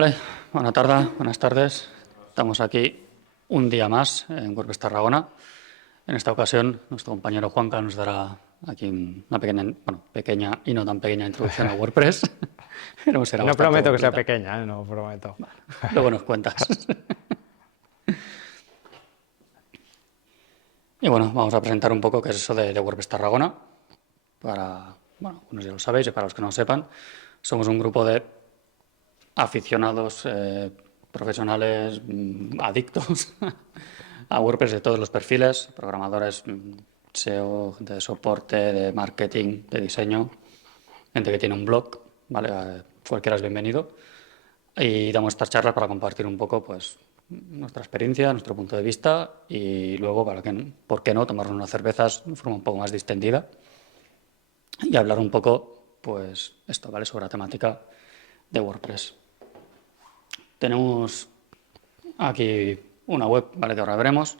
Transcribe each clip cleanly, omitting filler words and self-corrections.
Vale, buenas tardes. Estamos aquí un día más en WordPress Tarragona. En esta ocasión, nuestro compañero Juanca nos dará aquí una pequeña y no tan pequeña introducción a WordPress. Pero será No bastante prometo que sea completa. pequeña, no prometo. Vale, luego nos cuentas. Y bueno, vamos a presentar un poco qué es eso de WordPress Tarragona. Algunos ya lo sabéis y para los que no lo sepan, somos un grupo de aficionados profesionales adictos a WordPress de todos los perfiles, programadores, SEO, gente de soporte, de marketing, de diseño, gente que tiene un blog, ¿vale? Cualquiera es bienvenido. Y damos estas charlas para compartir un poco pues, nuestra experiencia, nuestro punto de vista y luego, ¿por qué no?, tomarnos unas cervezas de forma un poco más distendida y hablar un poco, pues, esto, ¿vale?, sobre la temática de WordPress. Tenemos aquí una web, ¿vale?, que ahora veremos.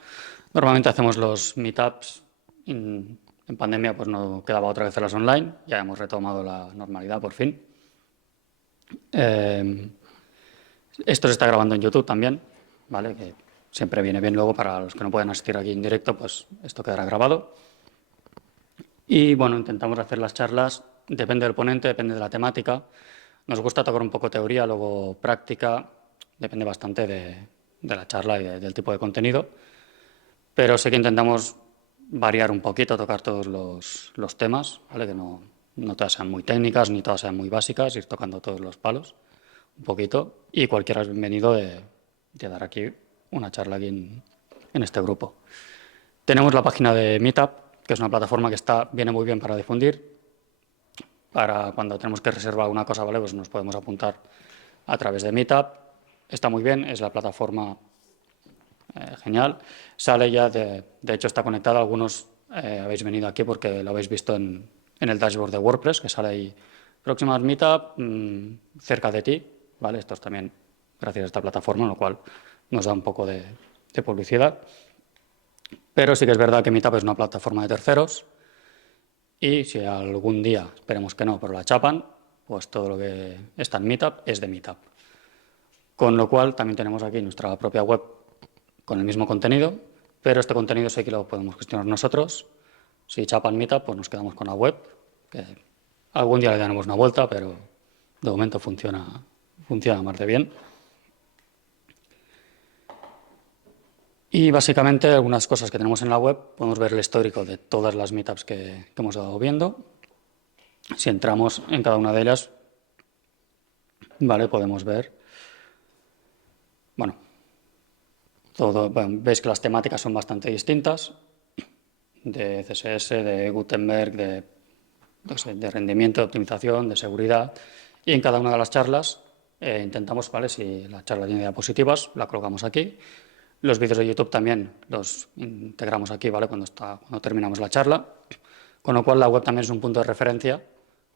Normalmente hacemos los meetups. En pandemia pues no quedaba otra que hacerlas online. Ya hemos retomado la normalidad por fin. Esto se está grabando en YouTube también, ¿vale? Que siempre viene bien luego para los que no pueden asistir aquí en directo, pues esto quedará grabado. Y bueno, intentamos hacer las charlas, depende del ponente, depende de la temática. Nos gusta tocar un poco teoría, luego práctica, depende bastante de la charla y del tipo de contenido. Pero sí que intentamos variar un poquito, tocar todos los temas, ¿vale? Que no todas sean muy técnicas ni todas sean muy básicas, ir tocando todos los palos un poquito. Y cualquiera es bienvenido de dar aquí una charla aquí en este grupo. Tenemos la página de Meetup, que es una plataforma que viene muy bien para difundir. Para cuando tenemos que reservar alguna cosa, ¿vale?, pues nos podemos apuntar a través de Meetup. Está muy bien, es la plataforma genial. Sale ya, de hecho está conectada. Algunos habéis venido aquí porque lo habéis visto en el dashboard de WordPress, que sale ahí próximas Meetup cerca de ti, ¿vale? Esto es también gracias a esta plataforma, lo cual nos da un poco de publicidad. Pero sí que es verdad que Meetup es una plataforma de terceros y si algún día, esperemos que no, pero la chapan, pues todo lo que está en Meetup es de Meetup. Con lo cual también tenemos aquí nuestra propia web con el mismo contenido, pero este contenido sí que lo podemos gestionar nosotros. Si chapan Meetup, pues nos quedamos con la web, que algún día le daremos una vuelta, pero de momento funciona más de bien. Y básicamente algunas cosas que tenemos en la web, podemos ver el histórico de todas las Meetups que hemos estado viendo. Si entramos en cada una de ellas, ¿vale?, podemos ver, veis que las temáticas son bastante distintas, de CSS, de Gutenberg, de rendimiento, de optimización, de seguridad. Y en cada una de las charlas intentamos, ¿vale?, si la charla tiene diapositivas, la colocamos aquí. Los vídeos de YouTube también los integramos aquí, ¿vale?, cuando terminamos la charla. Con lo cual la web también es un punto de referencia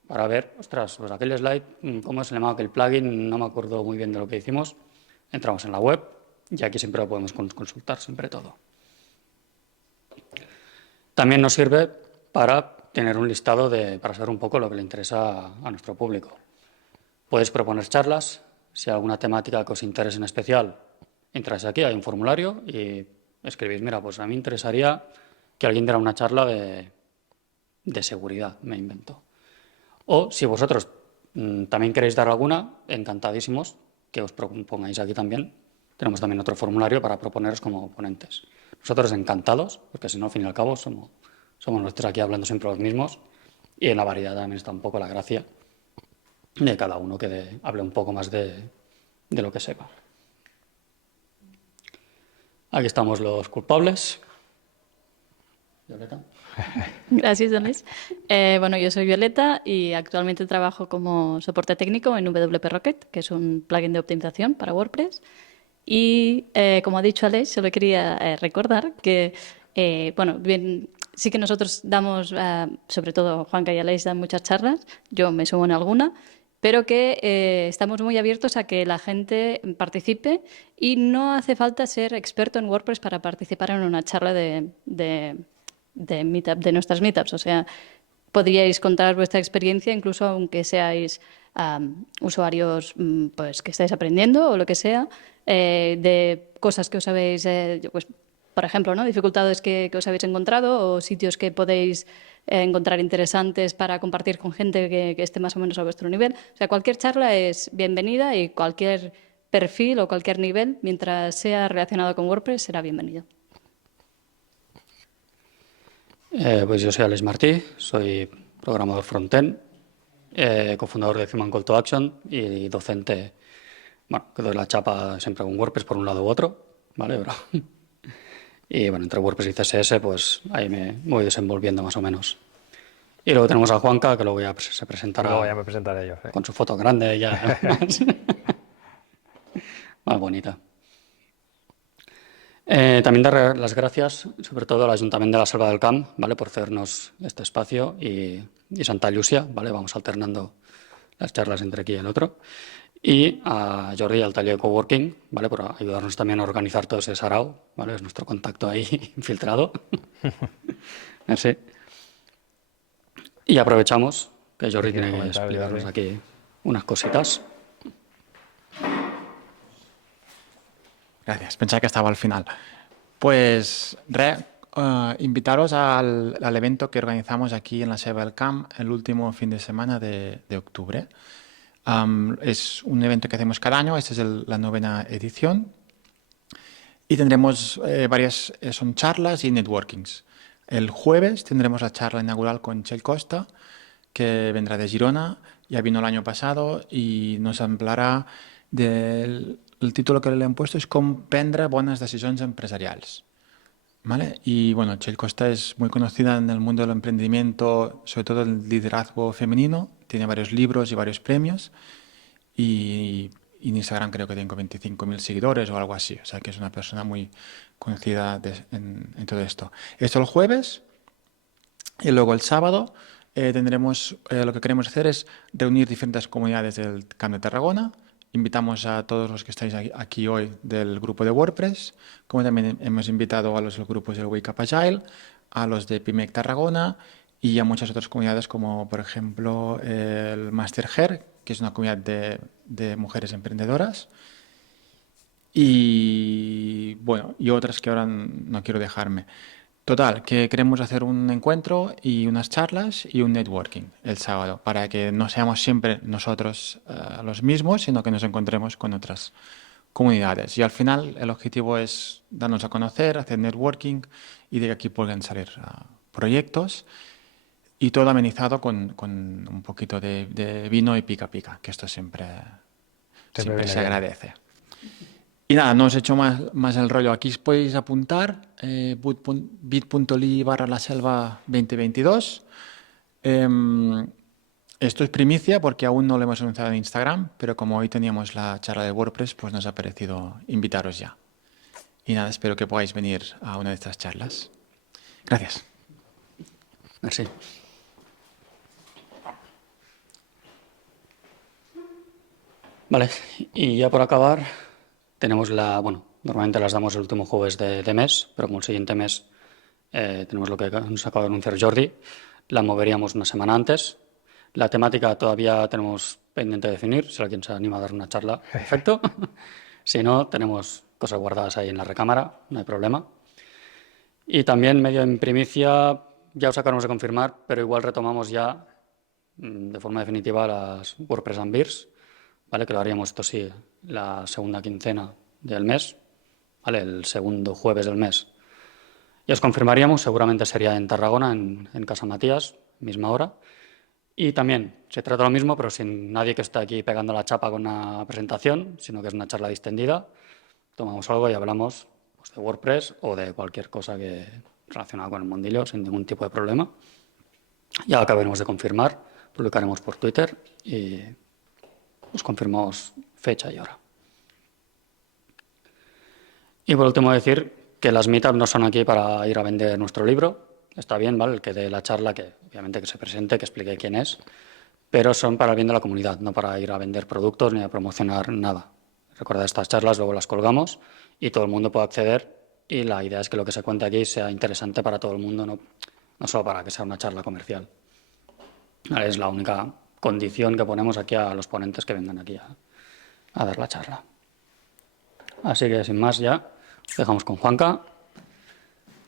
para ver, ostras, pues aquel slide, ¿cómo se llamaba aquel plugin? No me acuerdo muy bien de lo que hicimos. Entramos en la web y aquí siempre lo podemos consultar, siempre todo. También nos sirve para tener un listado para saber un poco lo que le interesa a nuestro público. Podéis proponer charlas. Si hay alguna temática que os interese en especial, entráis aquí, hay un formulario y escribís, mira, pues a mí me interesaría que alguien diera una charla de seguridad, me invento. O si vosotros también queréis dar alguna, encantadísimos que os pongáis aquí también. Tenemos también otro formulario para proponeros como ponentes. Nosotros encantados, porque si no, al fin y al cabo, somos nosotros aquí hablando siempre los mismos, y en la variedad también está un poco la gracia de cada uno que hable un poco más de lo que sepa. Aquí estamos los culpables. Violeta. Gracias, Donés. Bueno, yo soy Violeta y actualmente trabajo como soporte técnico en WP Rocket, que es un plugin de optimización para WordPress. Y como ha dicho Aleix, solo quería recordar que, bueno, bien, sí que nosotros damos, sobre todo Juanca y Aleix dan muchas charlas, yo me sumo en alguna, pero que estamos muy abiertos a que la gente participe y no hace falta ser experto en WordPress para participar en una charla de meetup, de nuestras meetups. O sea, podríais contar vuestra experiencia incluso aunque seáis a usuarios pues, que estáis aprendiendo o lo que sea, de cosas que os habéis, pues, por ejemplo, ¿no? Dificultades que os habéis encontrado o sitios que podéis encontrar interesantes para compartir con gente que esté más o menos a vuestro nivel. O sea, cualquier charla es bienvenida y cualquier perfil o cualquier nivel, mientras sea relacionado con WordPress, será bienvenido. Pues yo soy Alex Martí, soy programador frontend, cofundador de Human Call to Action y docente, bueno, que doy la chapa siempre con WordPress por un lado u otro, ¿vale? Pero, y bueno, entre WordPress y CSS, pues ahí me voy desenvolviendo más o menos. Y luego tenemos a Juanca, que luego ya se presentará Luego ya me presentaré yo. con su foto grande, ya más bonita. También dar las gracias, sobre todo al Ayuntamiento de la Selva del Camp, ¿vale? Por cedernos este espacio y Santa Llúcia, ¿vale? Vamos alternando las charlas entre aquí y el otro. Y a Jordi, al taller de coworking, ¿vale? Por ayudarnos también a organizar todo ese sarao, ¿vale? Es nuestro contacto ahí infiltrado. Así. Y aprovechamos que Jordi tiene que explicarnos aquí unas cositas. Gracias, pensaba que estaba al final. Pues invitaros al evento que organizamos aquí en la Selva del Camp el último fin de semana de octubre. Es un evento que hacemos cada año, esta es la 9ª edición y tendremos son charlas y networkings. El jueves tendremos la charla inaugural con Txell Costa, que vendrá de Girona, ya vino el año pasado y nos hablará del título que le han puesto es Com prendre bones decisions empresarials. ¿Vale? Y bueno, Txell Costa es muy conocida en el mundo del emprendimiento, sobre todo el liderazgo femenino, tiene varios libros y varios premios y en Instagram creo que tengo 25.000 seguidores o algo así, o sea que es una persona muy conocida en todo esto. Esto el jueves y luego el sábado tendremos, lo que queremos hacer es reunir diferentes comunidades del Camp de Tarragona. Invitamos a todos los que estáis aquí hoy del grupo de WordPress, como también hemos invitado a los grupos del Wake Up Agile, a los de PIMEC Tarragona y a muchas otras comunidades como por ejemplo el Master Hair, que es una comunidad de mujeres emprendedoras y bueno, y otras que ahora no quiero dejarme. Total, que queremos hacer un encuentro y unas charlas y un networking el sábado, para que no seamos siempre nosotros los mismos, sino que nos encontremos con otras comunidades. Y al final el objetivo es darnos a conocer, hacer networking y de aquí pueden salir proyectos y todo amenizado con un poquito de vino y pica pica, que esto siempre Siempre se viene bien. agradece. Y nada, no os echo más el rollo. Aquí os podéis apuntar, bit.ly/laselva 2022. Esto es primicia porque aún no lo hemos anunciado en Instagram, pero como hoy teníamos la charla de WordPress, pues nos ha parecido invitaros ya. Y nada, espero que podáis venir a una de estas charlas. Gracias. Merci. Vale, y ya por acabar, tenemos bueno, normalmente las damos el último jueves de mes, pero como el siguiente mes tenemos lo que nos acaba de anunciar Jordi, la moveríamos una semana antes. La temática todavía tenemos pendiente de definir, si alguien se anima a dar una charla, perfecto. Si no, tenemos cosas guardadas ahí en la recámara, no hay problema. Y también, medio en primicia, ya os acabamos de confirmar, pero igual retomamos ya de forma definitiva las WordPress and Beers, ¿vale? Que lo haríamos, esto sí, la segunda quincena del mes, ¿vale? El segundo jueves del mes. Ya os confirmaríamos, seguramente sería en Tarragona, en Casa Matías, misma hora. Y también se trata lo mismo, pero sin nadie que esté aquí pegando la chapa con una presentación, sino que es una charla distendida. Tomamos algo y hablamos pues, de WordPress o de cualquier cosa relacionada con el mundillo, sin ningún tipo de problema. Ya acabaremos de confirmar, publicaremos por Twitter y os confirmamos fecha y hora. Y por último decir que las meetups no son aquí para ir a vender nuestro libro. Está bien, ¿vale? El que dé la charla, que obviamente que se presente, que explique quién es, pero son para el bien de la comunidad, no para ir a vender productos ni a promocionar nada. Recordad, estas charlas luego las colgamos y todo el mundo puede acceder y la idea es que lo que se cuente aquí sea interesante para todo el mundo, no solo para que sea una charla comercial. Es la única condición que ponemos aquí a los ponentes que vengan aquí a dar la charla. Así que sin más ya, dejamos con Juanca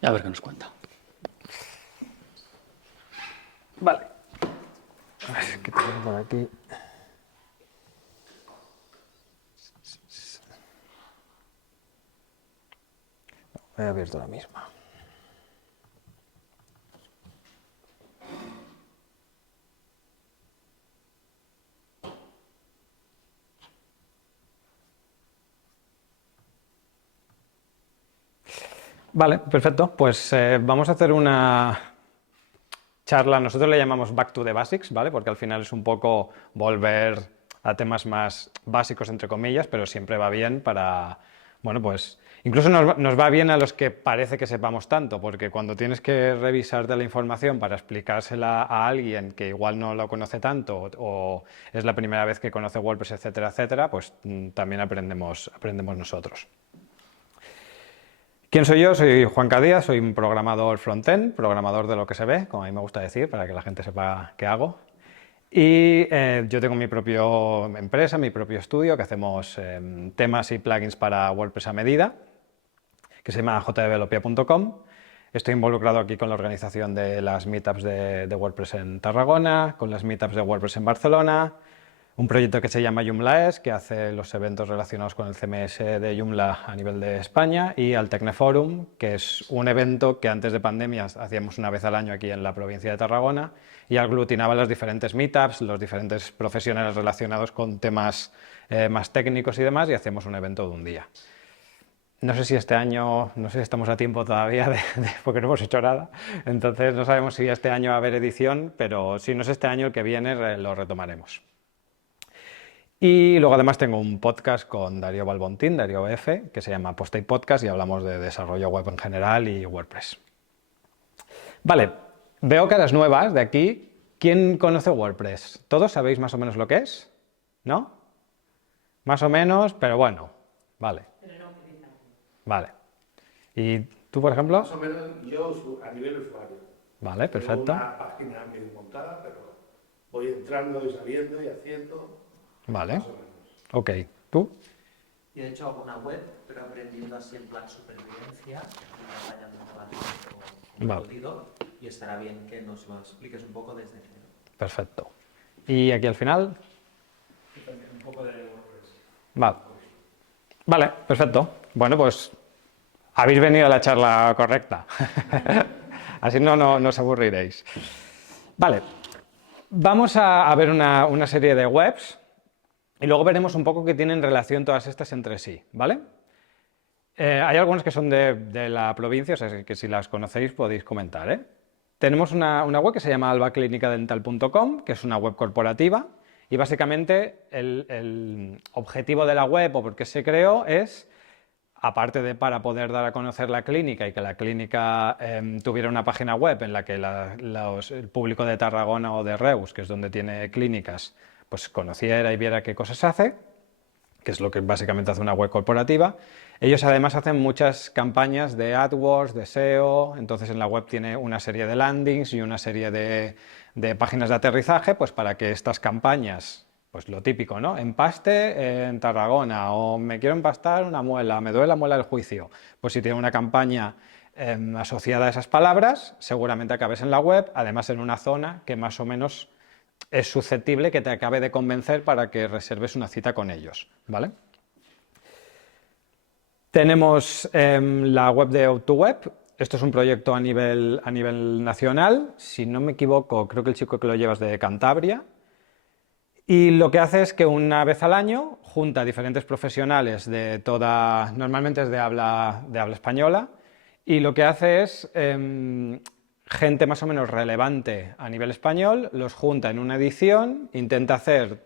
y a ver qué nos cuenta. Vale. A ver, ¿qué tengo por aquí? He abierto la misma. Vale, perfecto. Pues vamos a hacer una charla, nosotros le llamamos Back to the Basics, ¿vale? Porque al final es un poco volver a temas más básicos, entre comillas, pero siempre va bien para, bueno, pues incluso nos va bien a los que parece que sepamos tanto, porque cuando tienes que revisarte la información para explicársela a alguien que igual no lo conoce tanto o es la primera vez que conoce WordPress, etcétera, etcétera, pues también aprendemos nosotros. ¿Quién soy yo? Soy Juan Díaz, soy un programador front-end, programador de lo que se ve, como a mí me gusta decir, para que la gente sepa qué hago. Y yo tengo mi propia empresa, mi propio estudio, que hacemos temas y plugins para WordPress a medida, que se llama jdevelopia.com. Estoy involucrado aquí con la organización de las meetups de WordPress en Tarragona, con las meetups de WordPress en Barcelona, un proyecto que se llama Joomla-es, que hace los eventos relacionados con el CMS de Joomla a nivel de España, y al Tecneforum, que es un evento que antes de pandemia hacíamos una vez al año aquí en la provincia de Tarragona y aglutinaba las diferentes meetups, los diferentes profesionales relacionados con temas más técnicos y demás, y hacíamos un evento de un día. No sé si este año, no sé si estamos a tiempo todavía porque no hemos hecho nada, entonces no sabemos si este año va a haber edición, pero si no es este año, el que viene lo retomaremos. Y luego además tengo un podcast con Darío Balbontín, Darío BF, que se llama Post-it Podcast y hablamos de desarrollo web en general y WordPress. Vale, veo caras nuevas de aquí. ¿Quién conoce WordPress? ¿Todos sabéis más o menos lo que es? ¿No? Más o menos, pero bueno, vale. Vale. ¿Y tú, por ejemplo? Más o menos yo a nivel usuario. Vale, perfecto. Tengo una página medio montada, pero voy entrando y saliendo y haciendo. Vale. Más o menos. Ok. ¿Tú? Yo he hecho alguna web, pero aprendiendo así en plan supervivencia, y fallando como Vale. podido, y estará bien que nos lo expliques un poco desde cero. Perfecto. ¿Y aquí al final? Un poco de WordPress. Vale. Vale, perfecto. Bueno, pues habéis venido a la charla correcta. Así no os aburriréis. Vale. Vamos a ver una serie de webs y luego veremos un poco qué tienen relación todas estas entre sí, ¿vale? Hay algunas que son de la provincia, o sea que si las conocéis podéis comentar, ¿eh? Tenemos una web que se llama albaclinicadental.com, que es una web corporativa, y básicamente el objetivo de la web o por qué se creó es, aparte de para poder dar a conocer la clínica y que la clínica tuviera una página web en la que el público de Tarragona o de Reus, que es donde tiene clínicas, pues conociera y viera qué cosas hace, que es lo que básicamente hace una web corporativa. Ellos además hacen muchas campañas de AdWords, de SEO, entonces en la web tiene una serie de landings y una serie de páginas de aterrizaje, pues para que estas campañas, pues lo típico, ¿no? Empaste en Tarragona, o me quiero empastar una muela, me duele la muela del juicio. Pues si tiene una campaña asociada a esas palabras, seguramente acabes en la web, además en una zona que más o menos es susceptible que te acabe de convencer para que reserves una cita con ellos, ¿vale? Tenemos la web de Out2Web. Esto es un proyecto a nivel nacional. Si no me equivoco, creo que el chico que lo lleva es de Cantabria. Y lo que hace es que una vez al año junta a diferentes profesionales de toda, normalmente es de habla española, y lo que hace es gente más o menos relevante a nivel español, los junta en una edición, intenta hacer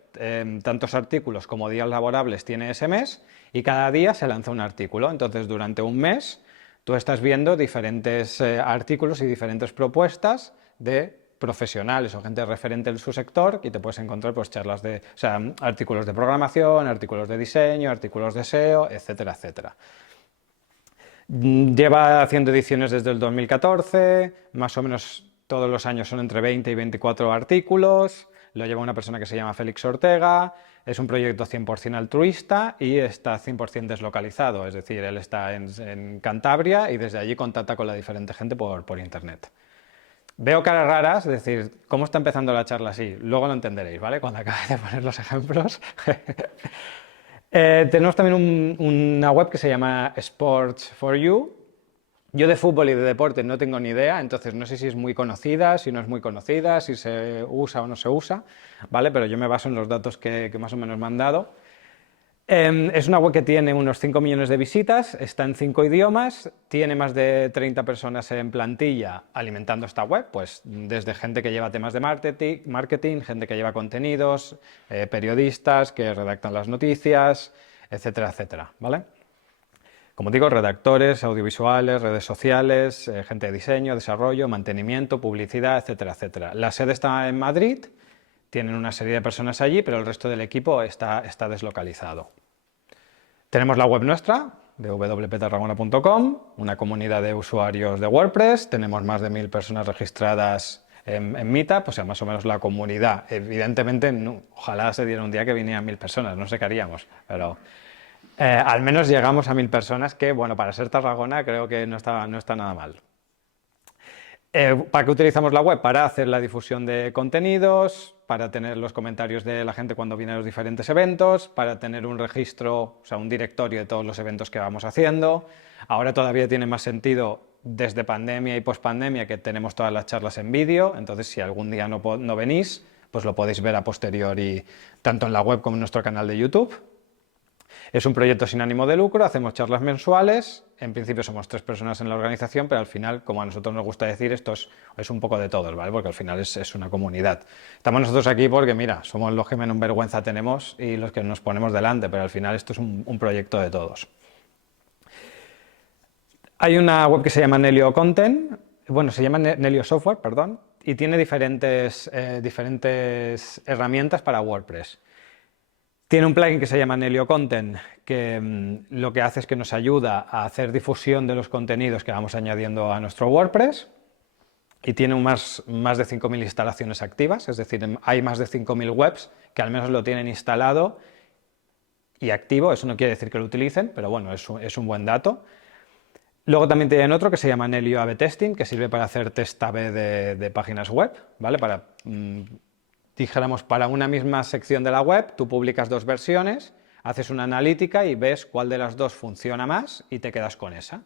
tantos artículos como días laborables tiene ese mes, y cada día se lanza un artículo. Entonces durante un mes tú estás viendo diferentes artículos y diferentes propuestas de profesionales o gente referente en su sector, y te puedes encontrar pues charlas artículos de programación, artículos de diseño, artículos de SEO, etcétera, etcétera. Lleva haciendo ediciones desde el 2014, más o menos todos los años son entre 20 y 24 artículos, lo lleva una persona que se llama Félix Ortega, es un proyecto 100% altruista y está 100% deslocalizado, es decir, él está en Cantabria y desde allí contacta con la diferente gente por internet. Veo caras raras, es decir, ¿cómo está empezando la charla así? Luego lo entenderéis, ¿vale? Cuando acabe de poner los ejemplos. Tenemos también una web que se llama Sports for You. Yo de fútbol y de deporte no tengo ni idea, entonces no sé si es muy conocida, si no es muy conocida, si se usa o no se usa, ¿vale? Pero yo me baso en los datos que más o menos me han dado. Es una web que tiene unos 5 millones de visitas, está en 5 idiomas, tiene más de 30 personas en plantilla alimentando esta web, pues desde gente que lleva temas de marketing, gente que lleva contenidos, periodistas que redactan las noticias, etcétera, etcétera, ¿vale? Como digo, redactores, audiovisuales, redes sociales, gente de diseño, desarrollo, mantenimiento, publicidad, etcétera, etcétera. La sede está en Madrid, tienen una serie de personas allí, pero el resto del equipo está deslocalizado. Tenemos la web nuestra, de www.tarragona.com, una comunidad de usuarios de WordPress, tenemos más de 1000 personas registradas en Meetup, o sea, más o menos la comunidad. Evidentemente, ojalá se diera un día que vinieran 1000 personas, no sé qué haríamos, pero al menos llegamos a 1000 personas, que bueno, para ser Tarragona creo que no está nada mal. ¿Para qué utilizamos la web? Para hacer la difusión de contenidos, para tener los comentarios de la gente cuando viene a los diferentes eventos, para tener un registro, o sea, un directorio de todos los eventos que vamos haciendo. Ahora todavía tiene más sentido desde pandemia y pospandemia que tenemos todas las charlas en vídeo, entonces si algún día no venís, pues lo podéis ver a posteriori tanto en la web como en nuestro canal de YouTube. Es un proyecto sin ánimo de lucro, hacemos charlas mensuales, en principio somos 3 personas en la organización, pero al final, como a nosotros nos gusta decir, esto es un poco de todos, ¿vale? Porque al final es una comunidad. Estamos nosotros aquí porque, mira, somos los que menos vergüenza tenemos y los que nos ponemos delante, pero al final esto es un proyecto de todos. Hay una web que se llama Nelio Content, bueno, se llama Nelio Software, perdón, y tiene diferentes herramientas para WordPress. Tiene un plugin que se llama Nelio Content, que lo que hace es que nos ayuda a hacer difusión de los contenidos que vamos añadiendo a nuestro WordPress, y tiene más de 5000 instalaciones activas, es decir, hay más de 5000 webs que al menos lo tienen instalado y activo. Eso no quiere decir que lo utilicen, pero bueno, es un buen dato. Luego también tienen otro que se llama Nelio A/B Testing, que sirve para hacer test A/B de páginas web, ¿vale? Dijéramos, para una misma sección de la web, tú publicas 2 versiones, haces una analítica y ves cuál de las 2 funciona más y te quedas con esa.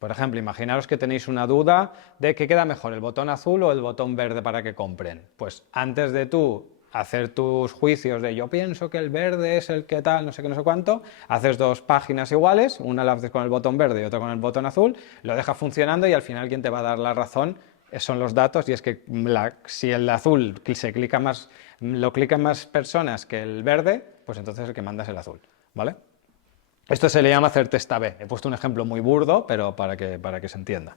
Por ejemplo, imaginaros que tenéis una duda de qué queda mejor, el botón azul o el botón verde para que compren. Pues antes de tú hacer tus juicios de yo pienso que el verde es el que tal, no sé qué, no sé cuánto, haces 2 páginas iguales, una la haces con el botón verde y otra con el botón azul, lo dejas funcionando y al final quien te va a dar la razón son los datos, y es que si el azul lo clican más personas que el verde, pues entonces el que manda es el azul, ¿vale? Esto se le llama hacer test A/B. He puesto un ejemplo muy burdo, pero para que se entienda.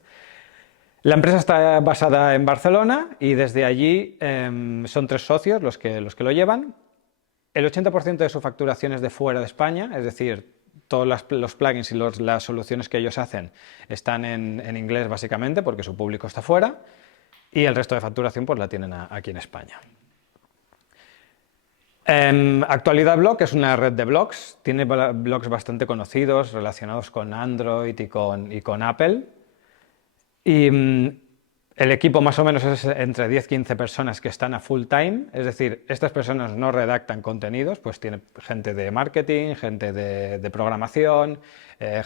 La empresa está basada en Barcelona y desde allí son 3 socios los que lo llevan. El 80% de su facturación es de fuera de España, es decir, todos los plugins y las soluciones que ellos hacen están en inglés básicamente porque su público está fuera, y el resto de facturación pues la tienen aquí en España. Actualidad Blog es una red de blogs, tiene blogs bastante conocidos relacionados con Android y con Apple. Y el equipo más o menos es entre 10-15 personas que están a full time, es decir, estas personas no redactan contenidos, pues tiene gente de marketing, gente de programación,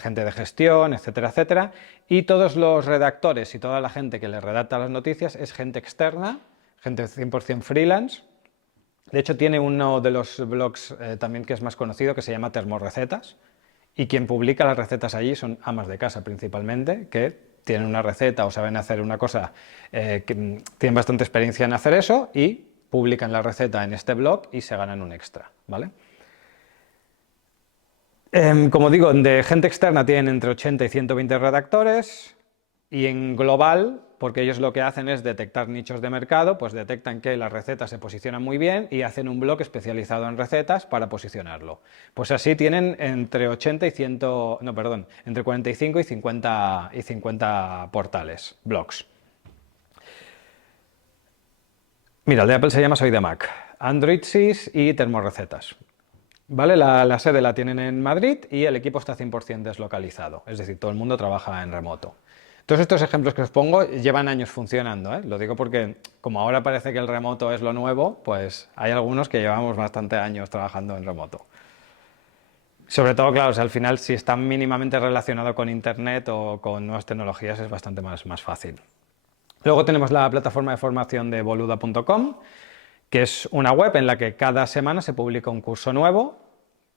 gente de gestión, etcétera, etcétera, y todos los redactores y toda la gente que les redacta las noticias es gente externa, gente 100% freelance. De hecho, tiene uno de los blogs también que es más conocido, que se llama Termorecetas, y quien publica las recetas allí son amas de casa principalmente, que tienen una receta o saben hacer una cosa, que tienen bastante experiencia en hacer eso y publican la receta en este blog y se ganan un extra, ¿vale? Como digo, de gente externa tienen entre 80 y 120 redactores, y en global, porque ellos lo que hacen es detectar nichos de mercado, pues detectan que las recetas se posicionan muy bien y hacen un blog especializado en recetas para posicionarlo. Pues así tienen entre 80 y entre 45 y 50 portales, blogs. Mira, el de Apple se llama Soy de Mac. Android Sys y Termorecetas. ¿Vale? La sede la tienen en Madrid y el equipo está 100% deslocalizado, es decir, todo el mundo trabaja en remoto. Todos estos ejemplos que os pongo llevan años funcionando, ¿eh? Lo digo porque como ahora parece que el remoto es lo nuevo, pues hay algunos que llevamos bastante años trabajando en remoto. Sobre todo, claro, o sea, al final si está mínimamente relacionado con Internet o con nuevas tecnologías es bastante más fácil. Luego tenemos la plataforma de formación de boluda.com, que es una web en la que cada semana se publica un curso nuevo,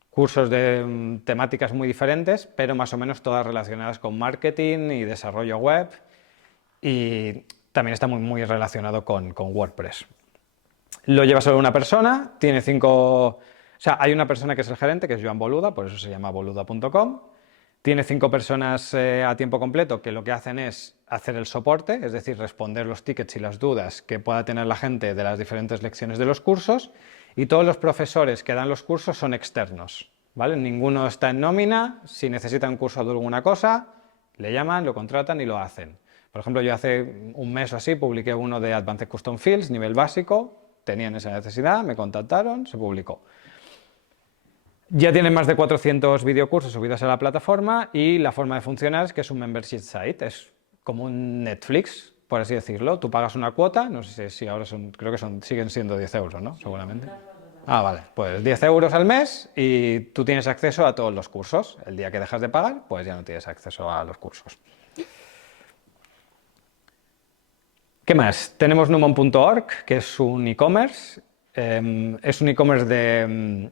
cursos de temáticas muy diferentes, pero más o menos todas relacionadas con marketing y desarrollo web, y también está muy relacionado con WordPress. Lo lleva solo una persona, tiene 5... O sea, hay una persona que es el gerente, que es Joan Boluda, por eso se llama boluda.com. Tiene 5 personas a tiempo completo que lo que hacen es hacer el soporte, es decir, responder los tickets y las dudas que pueda tener la gente de las diferentes lecciones de los cursos, y todos los profesores que dan los cursos son externos, ¿vale? Ninguno está en nómina. Si necesitan un curso de alguna cosa, le llaman, lo contratan y lo hacen. Por ejemplo, yo hace un mes o así publiqué uno de Advanced Custom Fields, nivel básico, tenían esa necesidad, me contactaron, se publicó. Ya tienen más de 400 videocursos subidos a la plataforma y la forma de funcionar es que es un membership site, es como un Netflix, por así decirlo. Tú pagas una cuota, no sé si ahora son, creo que siguen siendo 10 euros, ¿no? Seguramente. Ah, vale, pues 10 euros al mes y tú tienes acceso a todos los cursos. El día que dejas de pagar, pues ya no tienes acceso a los cursos. ¿Qué más? Tenemos numon.org, que es un e-commerce. Es un e-commerce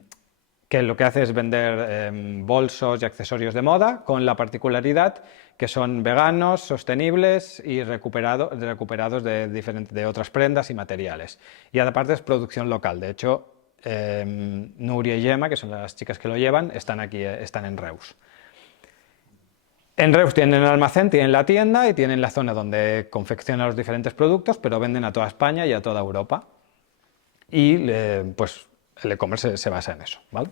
que lo que hace es vender bolsos y accesorios de moda, con la particularidad que son veganos, sostenibles y recuperados de otras prendas y materiales. Y aparte es producción local. De hecho, Nuria y Gemma, que son las chicas que lo llevan, están aquí, están en Reus. En Reus tienen el almacén, tienen la tienda y tienen la zona donde confeccionan los diferentes productos, pero venden a toda España y a toda Europa. Y pues el e-commerce se basa en eso, ¿vale?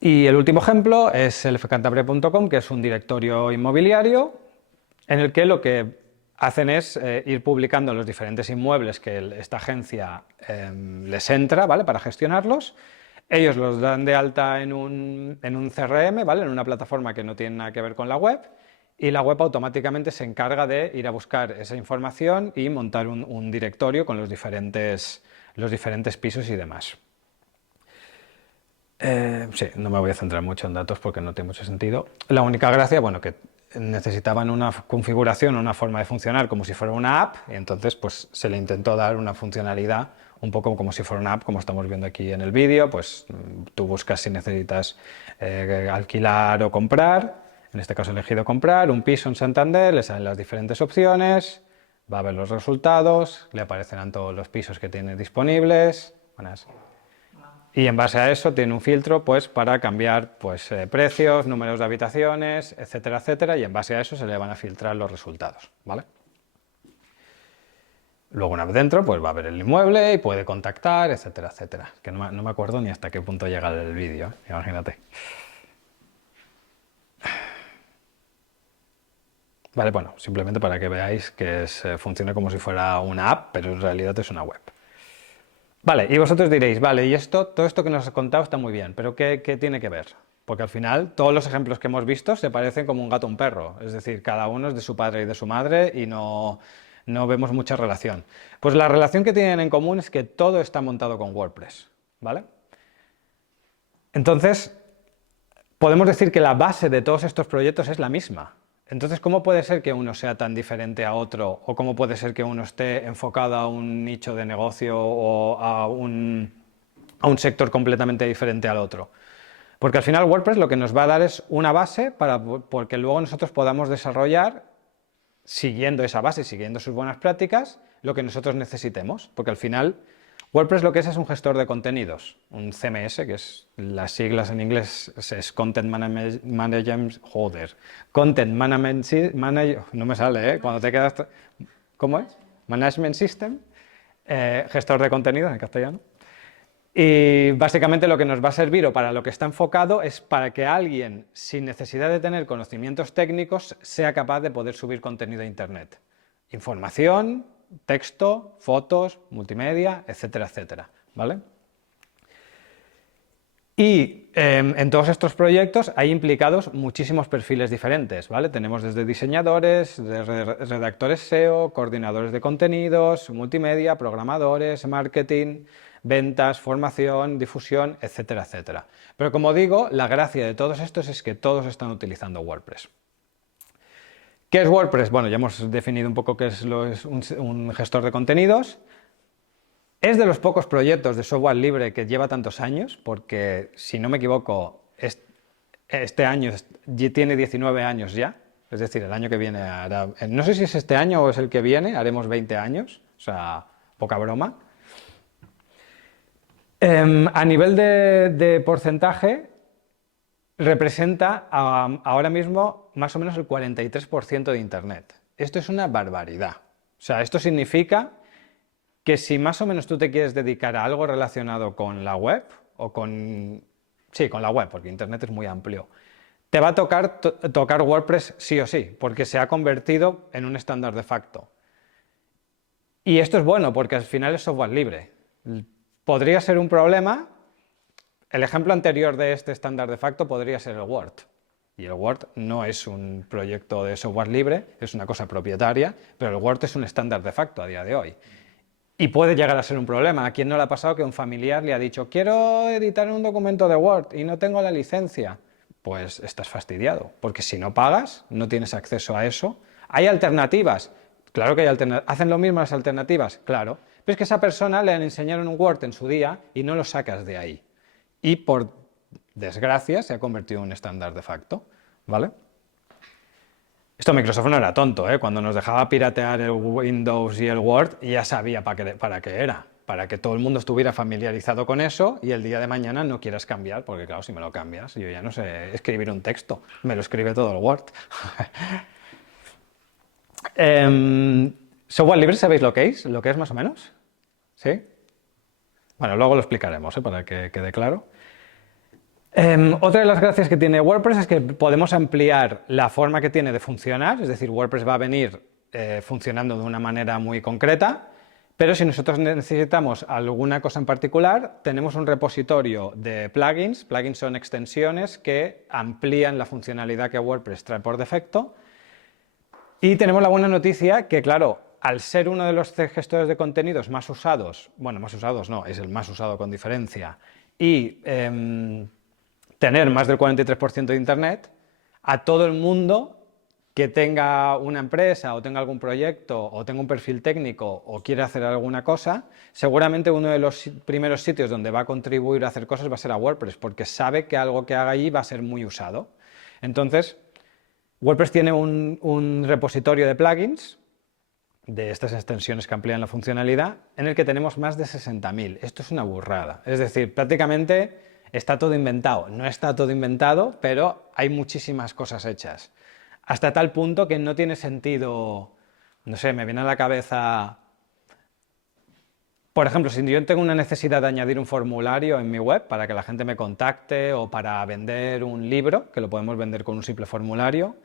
Y el último ejemplo es el fcantabria.com, que es un directorio inmobiliario en el que lo que hacen es ir publicando los diferentes inmuebles que esta agencia les entra, ¿vale?, para gestionarlos. Ellos los dan de alta en un CRM, ¿vale?, en una plataforma que no tiene nada que ver con la web, y la web automáticamente se encarga de ir a buscar esa información y montar un directorio con los diferentes pisos y demás. Sí, no me voy a centrar mucho en datos porque no tiene mucho sentido. La única gracia, bueno, que necesitaban una configuración, una forma de funcionar como si fuera una app, y entonces pues se le intentó dar una funcionalidad un poco como si fuera una app, como estamos viendo aquí en el vídeo. Pues tú buscas si necesitas alquilar o comprar, en este caso he elegido comprar, un piso en Santander, le salen las diferentes opciones, va a ver los resultados, le aparecerán todos los pisos que tiene disponibles. Buenas. Y en base a eso tiene un filtro pues, para cambiar pues, precios, números de habitaciones, etcétera, etcétera, y en base a eso se le van a filtrar los resultados, ¿vale? Luego una vez dentro pues va a ver el inmueble y puede contactar, etcétera, etcétera. Que no me acuerdo ni hasta qué punto llega el vídeo, imagínate. Vale, bueno, simplemente para que veáis que funciona como si fuera una app, pero en realidad es una web. Vale, y vosotros diréis, vale, y todo esto que nos has contado está muy bien, pero ¿qué tiene que ver? Porque al final todos los ejemplos que hemos visto se parecen como un gato a un perro, es decir, cada uno es de su padre y de su madre y no vemos mucha relación. Pues la relación que tienen en común es que todo está montado con WordPress, ¿vale? Entonces, podemos decir que la base de todos estos proyectos es la misma. Entonces, ¿cómo puede ser que uno sea tan diferente a otro? ¿O cómo puede ser que uno esté enfocado a un nicho de negocio o a un sector completamente diferente al otro? Porque al final WordPress lo que nos va a dar es una base porque luego nosotros podamos desarrollar, siguiendo esa base, siguiendo sus buenas prácticas, lo que nosotros necesitemos. Porque al final WordPress lo que es un gestor de contenidos, un CMS, que es las siglas en inglés, es Content Management, Content Management, no me sale, cuando te quedas, ¿cómo es? Management System, gestor de contenidos en castellano. Y básicamente lo que nos va a servir o para lo que está enfocado es para que alguien, sin necesidad de tener conocimientos técnicos, sea capaz de poder subir contenido a Internet. Información, texto, fotos, multimedia, etcétera, etcétera, ¿vale? Y en todos estos proyectos hay implicados muchísimos perfiles diferentes, ¿vale? Tenemos desde diseñadores, redactores SEO, coordinadores de contenidos, multimedia, programadores, marketing, ventas, formación, difusión, etcétera, etcétera. Pero como digo, la gracia de todos estos es que todos están utilizando WordPress. ¿Qué es WordPress? Bueno, ya hemos definido un poco qué es un gestor de contenidos. Es de los pocos proyectos de software libre que lleva tantos años, porque, si no me equivoco, este año tiene 19 años ya, es decir, el año que viene hará, no sé si es este año o es el que viene, haremos 20 años, o sea, poca broma. A nivel de porcentaje, representa ahora mismo más o menos el 43% de Internet. Esto es una barbaridad. O sea, esto significa que si más o menos tú te quieres dedicar a algo relacionado con la web, o sí, con la web, porque Internet es muy amplio, te va a tocar WordPress sí o sí, porque se ha convertido en un estándar de facto. Y esto es bueno, porque al final es software libre. Podría ser un problema. El ejemplo anterior de este estándar de facto podría ser el Word. Y el Word no es un proyecto de software libre, es una cosa propietaria, pero el Word es un estándar de facto a día de hoy. Y puede llegar a ser un problema. ¿A quién no le ha pasado que un familiar le ha dicho quiero editar un documento de Word y no tengo la licencia? Pues estás fastidiado, porque si no pagas, no tienes acceso a eso. ¿Hay alternativas? Claro que hay alternativas. ¿Hacen lo mismo las alternativas? Claro. Pero es que a esa persona le enseñaron un Word en su día y no lo sacas de ahí. Y por desgracia se ha convertido en un estándar de facto, ¿vale? Esto Microsoft no era tonto, ¿eh? Cuando nos dejaba piratear el Windows y el Word, ya sabía para qué era, para que todo el mundo estuviera familiarizado con eso y el día de mañana no quieras cambiar, porque claro, si me lo cambias, yo ya no sé escribir un texto, me lo escribe todo el Word. ¿Software libre sabéis lo que es? ¿Lo que es más o menos? ¿Sí? Bueno, luego lo explicaremos, para que quede claro. Otra de las gracias que tiene WordPress es que podemos ampliar la forma que tiene de funcionar, es decir, WordPress va a venir funcionando de una manera muy concreta, pero si nosotros necesitamos alguna cosa en particular, tenemos un repositorio de plugins. Plugins son extensiones que amplían la funcionalidad que WordPress trae por defecto. Y tenemos la buena noticia que, claro, al ser uno de los gestores de contenidos más usados, bueno, más usados no, es el más usado con diferencia, y tener más del 43% de Internet, a todo el mundo que tenga una empresa o tenga algún proyecto o tenga un perfil técnico o quiere hacer alguna cosa, seguramente uno de los primeros sitios donde va a contribuir a hacer cosas va a ser a WordPress, porque sabe que algo que haga allí va a ser muy usado. Entonces, WordPress tiene un repositorio de plugins, de estas extensiones que amplían la funcionalidad, en el que tenemos más de 60.000. Esto es una burrada. Es decir, prácticamente está todo inventado. No está todo inventado, pero hay muchísimas cosas hechas. Hasta tal punto que no tiene sentido, no sé, me viene a la cabeza, por ejemplo, si yo tengo una necesidad de añadir un formulario en mi web para que la gente me contacte o para vender un libro, que lo podemos vender con un simple formulario,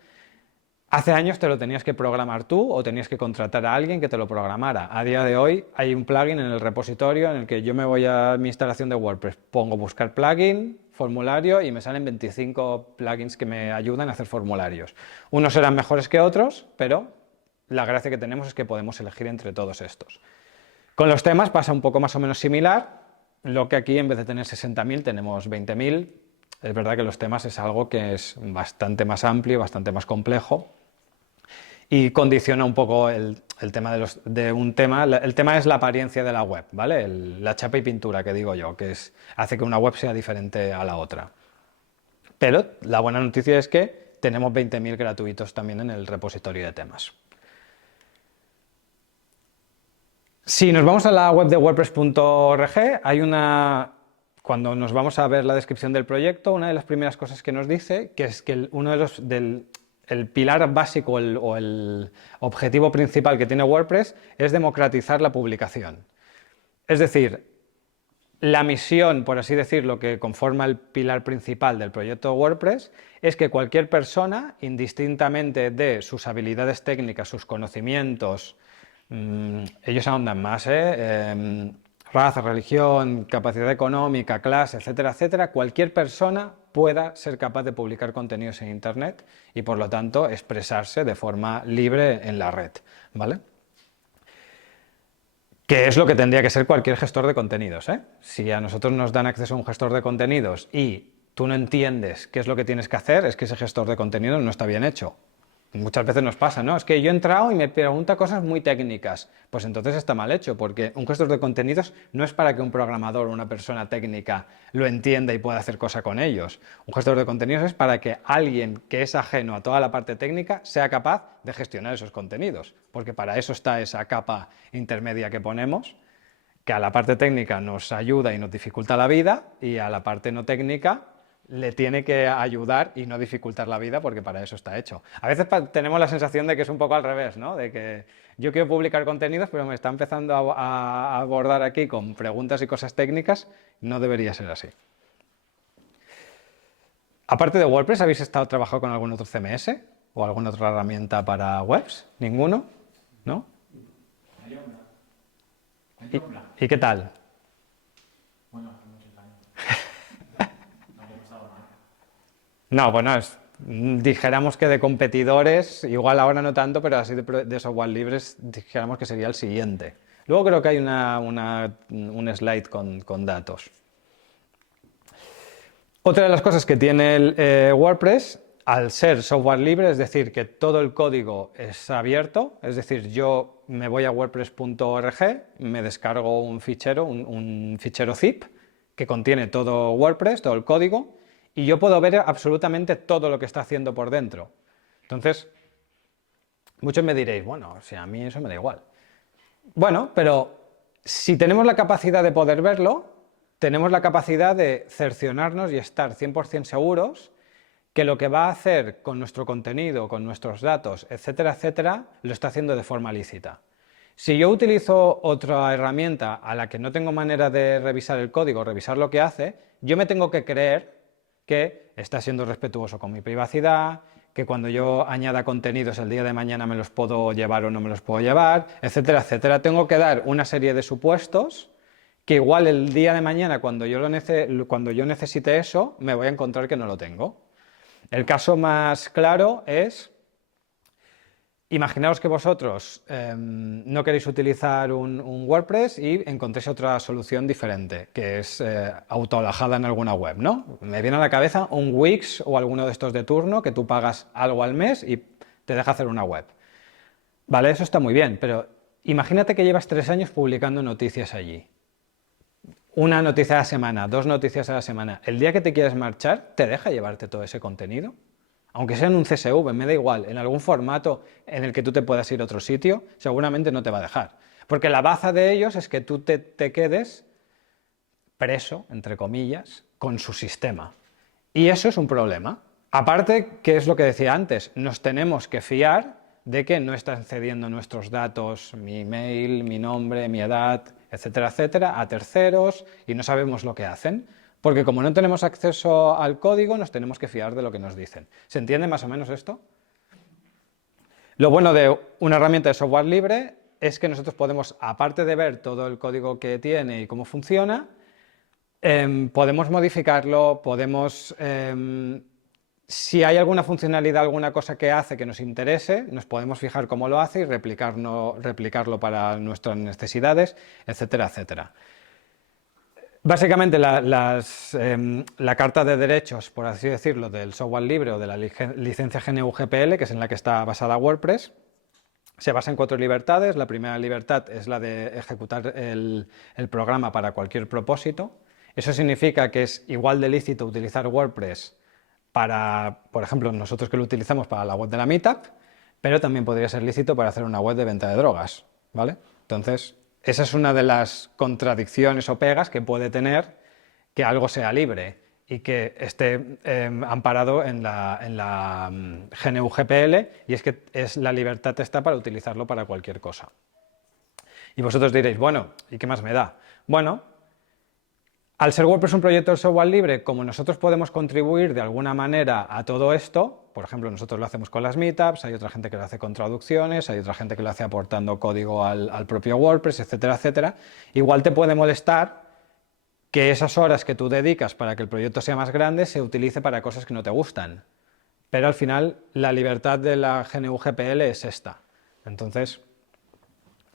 hace años te lo tenías que programar tú o tenías que contratar a alguien que te lo programara. A día de hoy hay un plugin en el repositorio en el que yo me voy a mi instalación de WordPress, pongo buscar plugin, formulario y me salen 25 plugins que me ayudan a hacer formularios. Unos serán mejores que otros, pero la gracia que tenemos es que podemos elegir entre todos estos. Con los temas pasa un poco más o menos similar, lo que aquí en vez de tener 60.000 tenemos 20.000. Es verdad que los temas es algo que es bastante más amplio, bastante más complejo y condiciona un poco el tema de un tema. El tema es la apariencia de la web, ¿vale? La chapa y pintura que digo yo, que hace que una web sea diferente a la otra. Pero la buena noticia es que tenemos 20.000 gratuitos también en el repositorio de temas. Si nos vamos a la web de wordpress.org, cuando nos vamos a ver la descripción del proyecto, una de las primeras cosas que nos dice que es que el pilar básico o el objetivo principal que tiene WordPress es democratizar la publicación. Es decir, la misión, por así decirlo, que conforma el pilar principal del proyecto WordPress es que cualquier persona, indistintamente de sus habilidades técnicas, sus conocimientos, Ellos ahondan más, raza, religión, capacidad económica, clase, etcétera, etcétera. Cualquier persona pueda ser capaz de publicar contenidos en Internet y, por lo tanto, expresarse de forma libre en la red, ¿vale? Que es lo que tendría que ser cualquier gestor de contenidos, ¿eh? Si a nosotros nos dan acceso a un gestor de contenidos y tú no entiendes qué es lo que tienes que hacer, es que ese gestor de contenidos no está bien hecho. Muchas veces nos pasa, ¿no? Es que yo he entrado y me pregunta cosas muy técnicas. Pues entonces está mal hecho, porque un gestor de contenidos no es para que un programador o una persona técnica lo entienda y pueda hacer cosa con ellos. Un gestor de contenidos es para que alguien que es ajeno a toda la parte técnica sea capaz de gestionar esos contenidos, porque para eso está esa capa intermedia que ponemos, que a la parte técnica nos ayuda y nos dificulta la vida, y a la parte no técnica le tiene que ayudar y no dificultar la vida, porque para eso está hecho. A veces tenemos la sensación de que es un poco al revés, ¿no? De que yo quiero publicar contenidos, pero me está empezando a abordar aquí con preguntas y cosas técnicas. No debería ser así. Aparte de WordPress, ¿habéis estado trabajando con algún otro CMS o alguna otra herramienta para webs? ¿Ninguno? ¿No? ¿Y qué tal? No, bueno, dijéramos que de competidores, igual ahora no tanto, pero así de software libres, dijéramos que sería el siguiente. Luego creo que hay un slide con datos. Otra de las cosas que tiene el WordPress, al ser software libre, es decir, que todo el código es abierto, es decir, yo me voy a wordpress.org, me descargo un fichero zip que contiene todo WordPress, todo el código, y yo puedo ver absolutamente todo lo que está haciendo por dentro. Entonces, muchos me diréis, bueno, o sea, a mí eso me da igual. Bueno, pero si tenemos la capacidad de poder verlo, tenemos la capacidad de cerciorarnos y estar 100% seguros que lo que va a hacer con nuestro contenido, con nuestros datos, etcétera, etcétera, lo está haciendo de forma lícita. Si yo utilizo otra herramienta a la que no tengo manera de revisar el código, revisar lo que hace, yo me tengo que creer que está siendo respetuoso con mi privacidad, que cuando yo añada contenidos el día de mañana me los puedo llevar o no me los puedo llevar, etcétera, etcétera. Tengo que dar una serie de supuestos que igual el día de mañana, cuando yo necesite eso, me voy a encontrar que no lo tengo. El caso más claro es, imaginaos que vosotros no queréis utilizar un WordPress y encontréis otra solución diferente, que es autoalojada en alguna web, ¿no? Me viene a la cabeza un Wix o alguno de estos de turno que tú pagas algo al mes y te deja hacer una web. Vale, eso está muy bien, pero imagínate que llevas 3 años publicando noticias allí. Una noticia a la semana, 2 noticias a la semana. El día que te quieres marchar, ¿te deja llevarte todo ese contenido? Aunque sea en un CSV, me da igual, en algún formato en el que tú te puedas ir a otro sitio, seguramente no te va a dejar. Porque la baza de ellos es que tú te quedes preso, entre comillas, con su sistema. Y eso es un problema. Aparte, ¿qué es lo que decía antes? Nos tenemos que fiar de que no están cediendo nuestros datos, mi email, mi nombre, mi edad, etcétera, etcétera, a terceros y no sabemos lo que hacen. Porque como no tenemos acceso al código, nos tenemos que fiar de lo que nos dicen. ¿Se entiende más o menos esto? Lo bueno de una herramienta de software libre es que nosotros podemos, aparte de ver todo el código que tiene y cómo funciona, podemos modificarlo, podemos... si hay alguna funcionalidad, alguna cosa que hace que nos interese, nos podemos fijar cómo lo hace y replicarlo para nuestras necesidades, etcétera, etcétera. Básicamente la carta de derechos, por así decirlo, del software libre o de la licencia GNU-GPL, que es en la que está basada WordPress, se basa en 4 libertades. La primera libertad es la de ejecutar el programa para cualquier propósito. Eso significa que es igual de lícito utilizar WordPress para, por ejemplo, nosotros que lo utilizamos para la web de la Meetup, pero también podría ser lícito para hacer una web de venta de drogas, ¿vale? Entonces, esa es una de las contradicciones o pegas que puede tener que algo sea libre y que esté amparado en la GNU-GPL, y es que la libertad está para utilizarlo para cualquier cosa. Y vosotros diréis, bueno, ¿y qué más me da? Bueno, Al ser WordPress un proyecto de software libre, como nosotros podemos contribuir de alguna manera a todo esto, por ejemplo, nosotros lo hacemos con las meetups, hay otra gente que lo hace con traducciones, hay otra gente que lo hace aportando código al propio WordPress, etcétera, etcétera, igual te puede molestar que esas horas que tú dedicas para que el proyecto sea más grande se utilice para cosas que no te gustan. Pero al final la libertad de la GNU-GPL es esta. Entonces,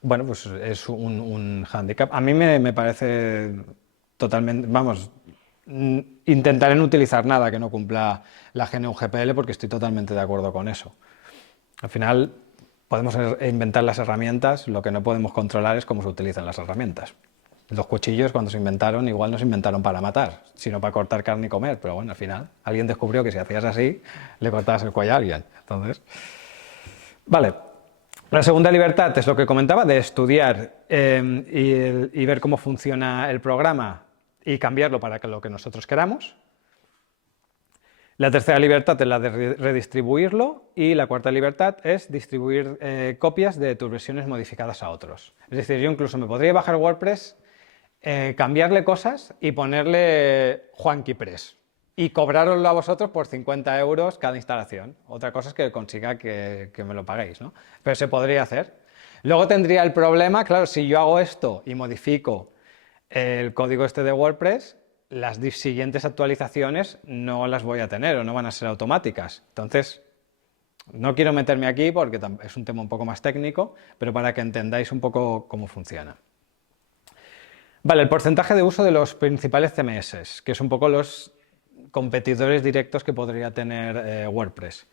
bueno, pues es un hándicap. A mí me parece totalmente, vamos, intentaré no utilizar nada que no cumpla la GNU-GPL porque estoy totalmente de acuerdo con eso. Al final podemos inventar las herramientas, lo que no podemos controlar es cómo se utilizan las herramientas. Los cuchillos cuando se inventaron igual no se inventaron para matar, sino para cortar carne y comer, pero bueno, al final alguien descubrió que si hacías así le cortabas el cuello a alguien. Entonces, vale. La segunda libertad es lo que comentaba, de estudiar y ver cómo funciona el programa y cambiarlo para lo que nosotros queramos. La tercera libertad es la de redistribuirlo y la cuarta libertad es distribuir copias de tus versiones modificadas a otros. Es decir, yo incluso me podría bajar WordPress, cambiarle cosas y ponerle JuanquiPress y cobrároslo a vosotros por 50 euros cada instalación. Otra cosa es que consiga que me lo paguéis, ¿no? Pero se podría hacer. Luego tendría el problema, claro, si yo hago esto y modifico el código este de WordPress, las siguientes actualizaciones no las voy a tener o no van a ser automáticas. Entonces, no quiero meterme aquí porque es un tema un poco más técnico, pero para que entendáis un poco cómo funciona. Vale, el porcentaje de uso de los principales CMS, que es un poco los competidores directos que podría tener WordPress.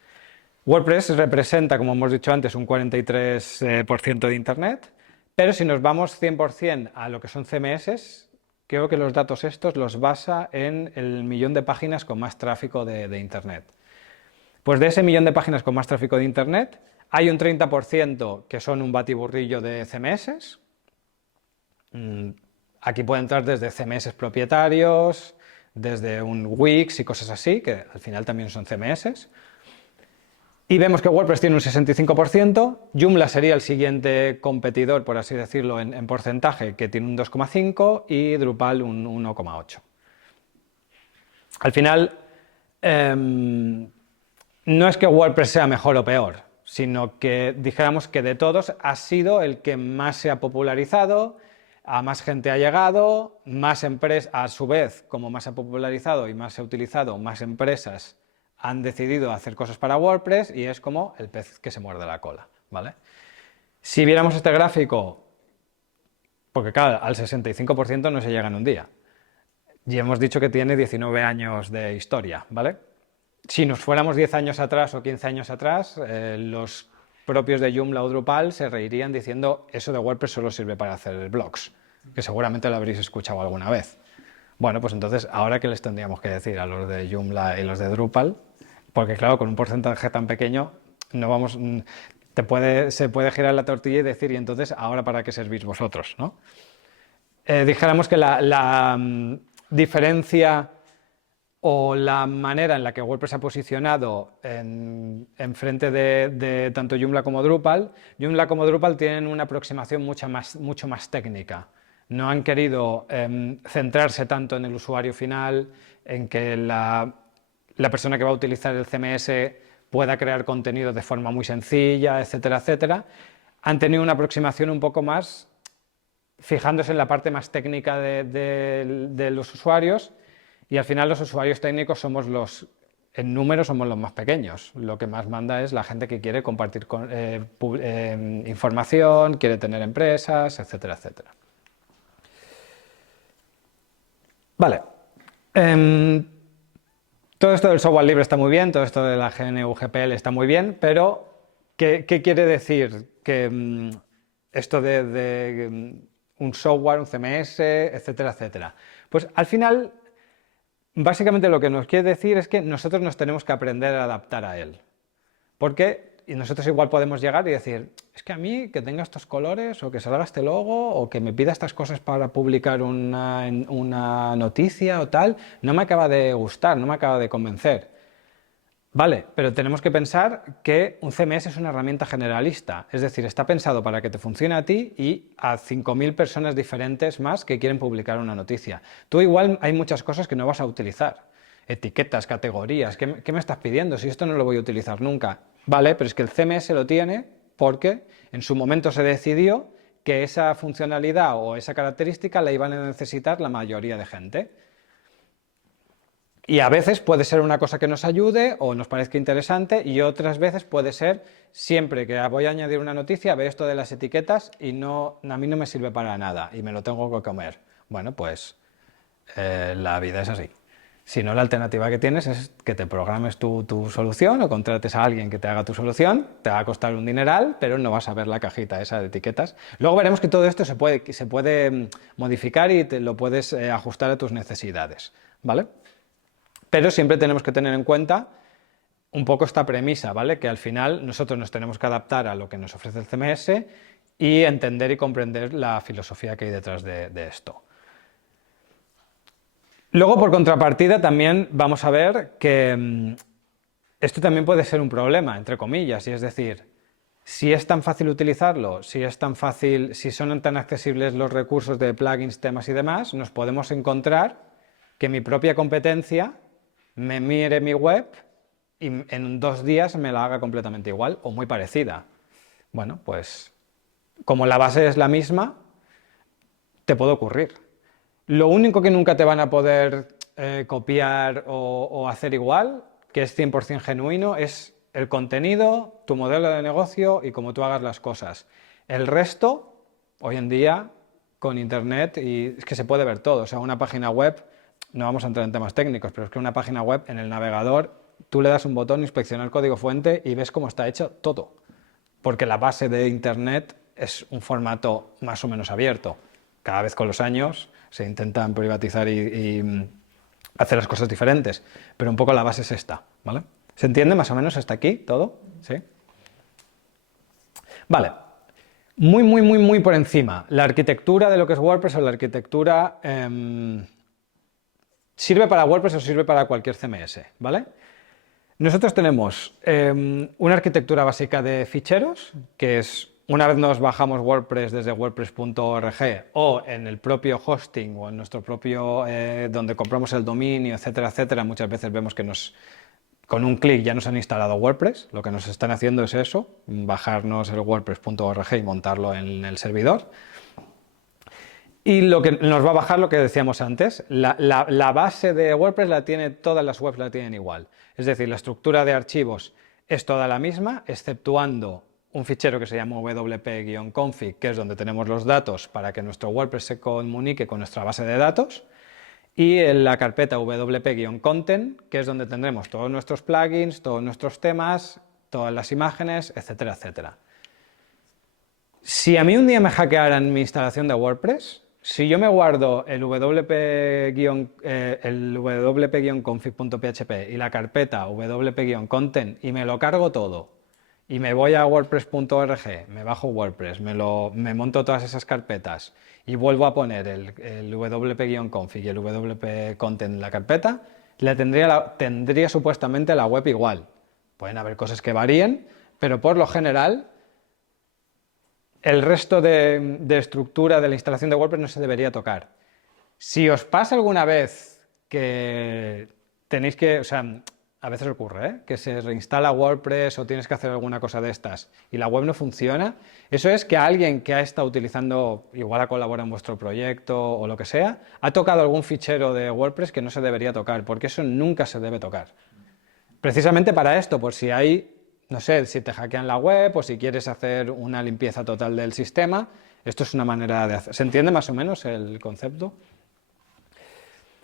WordPress representa, como hemos dicho antes, un 43% de Internet, pero si nos vamos 100% a lo que son CMS, creo que los datos estos los basa en el millón de páginas con más tráfico de Internet. Pues de ese millón de páginas con más tráfico de Internet, hay un 30% que son un batiburrillo de CMS. Aquí puede entrar desde CMS propietarios, desde un Wix y cosas así, que al final también son CMS. Y vemos que WordPress tiene un 65%, Joomla sería el siguiente competidor, por así decirlo, en porcentaje, que tiene un 2,5% y Drupal un 1,8%. Al final, no es que WordPress sea mejor o peor, sino que dijéramos que de todos ha sido el que más se ha popularizado, a más gente ha llegado, más empresas, a su vez, como más se ha popularizado y más se ha utilizado, más empresas han decidido hacer cosas para WordPress y es como el pez que se muerde la cola, ¿vale? Si viéramos este gráfico, porque claro, al 65% no se llega en un día, y hemos dicho que tiene 19 años de historia, ¿vale? Si nos fuéramos 10 años atrás o 15 años atrás, los propios de Joomla o Drupal se reirían diciendo eso de WordPress solo sirve para hacer blogs, que seguramente lo habréis escuchado alguna vez. Bueno, pues entonces, ¿ahora qué les tendríamos que decir a los de Joomla y los de Drupal? Porque claro, con un porcentaje tan pequeño, no vamos, se puede girar la tortilla y decir, y entonces, ¿ahora para qué servís vosotros? ¿No? Dijéramos que la diferencia o la manera en la que WordPress se ha posicionado en frente de tanto Joomla como Drupal tienen una aproximación mucho más técnica. No han querido centrarse tanto en el usuario final, en que la persona que va a utilizar el CMS pueda crear contenido de forma muy sencilla, etcétera, etcétera. Han tenido una aproximación un poco más fijándose en la parte más técnica de los usuarios, y al final los usuarios técnicos en número somos los más pequeños. Lo que más manda es la gente que quiere compartir información, quiere tener empresas, etcétera, etcétera. Vale. Todo esto del software libre está muy bien, todo esto de la GNU-GPL está muy bien, pero ¿qué quiere decir que esto de un software, un CMS, etcétera, etcétera? Pues al final, básicamente lo que nos quiere decir es que nosotros nos tenemos que aprender a adaptar a él. Porque nosotros igual podemos llegar y decir, es que a mí que tenga estos colores, o que salga este logo, o que me pida estas cosas para publicar una noticia o tal, no me acaba de gustar, no me acaba de convencer. Vale, pero tenemos que pensar que un CMS es una herramienta generalista, es decir, está pensado para que te funcione a ti y a 5.000 personas diferentes más que quieren publicar una noticia. Tú igual hay muchas cosas que no vas a utilizar, etiquetas, categorías, ¿qué me estás pidiendo? Si esto no lo voy a utilizar nunca. Vale, pero es que el CMS lo tiene porque en su momento se decidió que esa funcionalidad o esa característica la iban a necesitar la mayoría de gente. Y a veces puede ser una cosa que nos ayude o nos parezca interesante y otras veces puede ser, siempre que voy a añadir una noticia, ve esto de las etiquetas y a mí no me sirve para nada y me lo tengo que comer. Bueno, pues la vida es así. Si no, la alternativa que tienes es que te programes tu solución o contrates a alguien que te haga tu solución, te va a costar un dineral, pero no vas a ver la cajita esa de etiquetas. Luego veremos que todo esto se puede modificar y te lo puedes ajustar a tus necesidades, ¿vale? Pero siempre tenemos que tener en cuenta un poco esta premisa, ¿vale? Que al final nosotros nos tenemos que adaptar a lo que nos ofrece el CMS y entender y comprender la filosofía que hay detrás de esto. Luego, por contrapartida, también vamos a ver que esto también puede ser un problema, entre comillas, y es decir, si es tan fácil utilizarlo, si son tan accesibles los recursos de plugins, temas y demás, nos podemos encontrar que mi propia competencia me mire mi web y en 2 días me la haga completamente igual o muy parecida. Bueno, pues como la base es la misma, te puede ocurrir. Lo único que nunca te van a poder copiar o hacer igual, que es 100% genuino, es el contenido, tu modelo de negocio y cómo tú hagas las cosas. El resto, hoy en día, con internet, y es que se puede ver todo. O sea, una página web, no vamos a entrar en temas técnicos, pero es que una página web en el navegador, tú le das un botón, inspeccionar código fuente y ves cómo está hecho todo. Porque la base de internet es un formato más o menos abierto. Cada vez con los años se intentan privatizar y hacer las cosas diferentes, pero un poco la base es esta, ¿vale? ¿Se entiende más o menos hasta aquí todo? ¿Sí? Vale. Muy por encima. La arquitectura de lo que es WordPress o la arquitectura ¿sirve para WordPress o sirve para cualquier CMS? ¿Vale? Nosotros tenemos una arquitectura básica de ficheros, que es una vez nos bajamos WordPress desde wordpress.org o en el propio hosting o en nuestro propio, donde compramos el dominio, etcétera, muchas veces vemos que con un clic ya nos han instalado WordPress. Lo que nos están haciendo es eso, bajarnos el wordpress.org y montarlo en el servidor. Y lo que nos va a bajar lo que decíamos antes, la base de WordPress todas las webs la tienen igual. Es decir, la estructura de archivos es toda la misma, exceptuando un fichero que se llama wp-config, que es donde tenemos los datos para que nuestro WordPress se comunique con nuestra base de datos, y en la carpeta wp-content, que es donde tendremos todos nuestros plugins, todos nuestros temas, todas las imágenes, etcétera. Si a mí un día me hackearan mi instalación de WordPress, si yo me guardo el wp-config.php y la carpeta wp-content y me lo cargo todo, y me voy a wordpress.org, me bajo WordPress, me monto todas esas carpetas y vuelvo a poner el wp-config y el wp-content en la carpeta, tendría supuestamente la web igual. Pueden haber cosas que varíen, pero por lo general el resto de estructura de la instalación de WordPress no se debería tocar. Si os pasa alguna vez que tenéis que, o sea, a veces ocurre, que se reinstala WordPress o tienes que hacer alguna cosa de estas y la web no funciona, eso es que alguien que ha estado utilizando, igual ha colaborado en vuestro proyecto o lo que sea, ha tocado algún fichero de WordPress que no se debería tocar, porque eso nunca se debe tocar. Precisamente para esto, por si hay, no sé, si te hackean la web o si quieres hacer una limpieza total del sistema, esto es una manera de hacer. ¿Se entiende más o menos el concepto?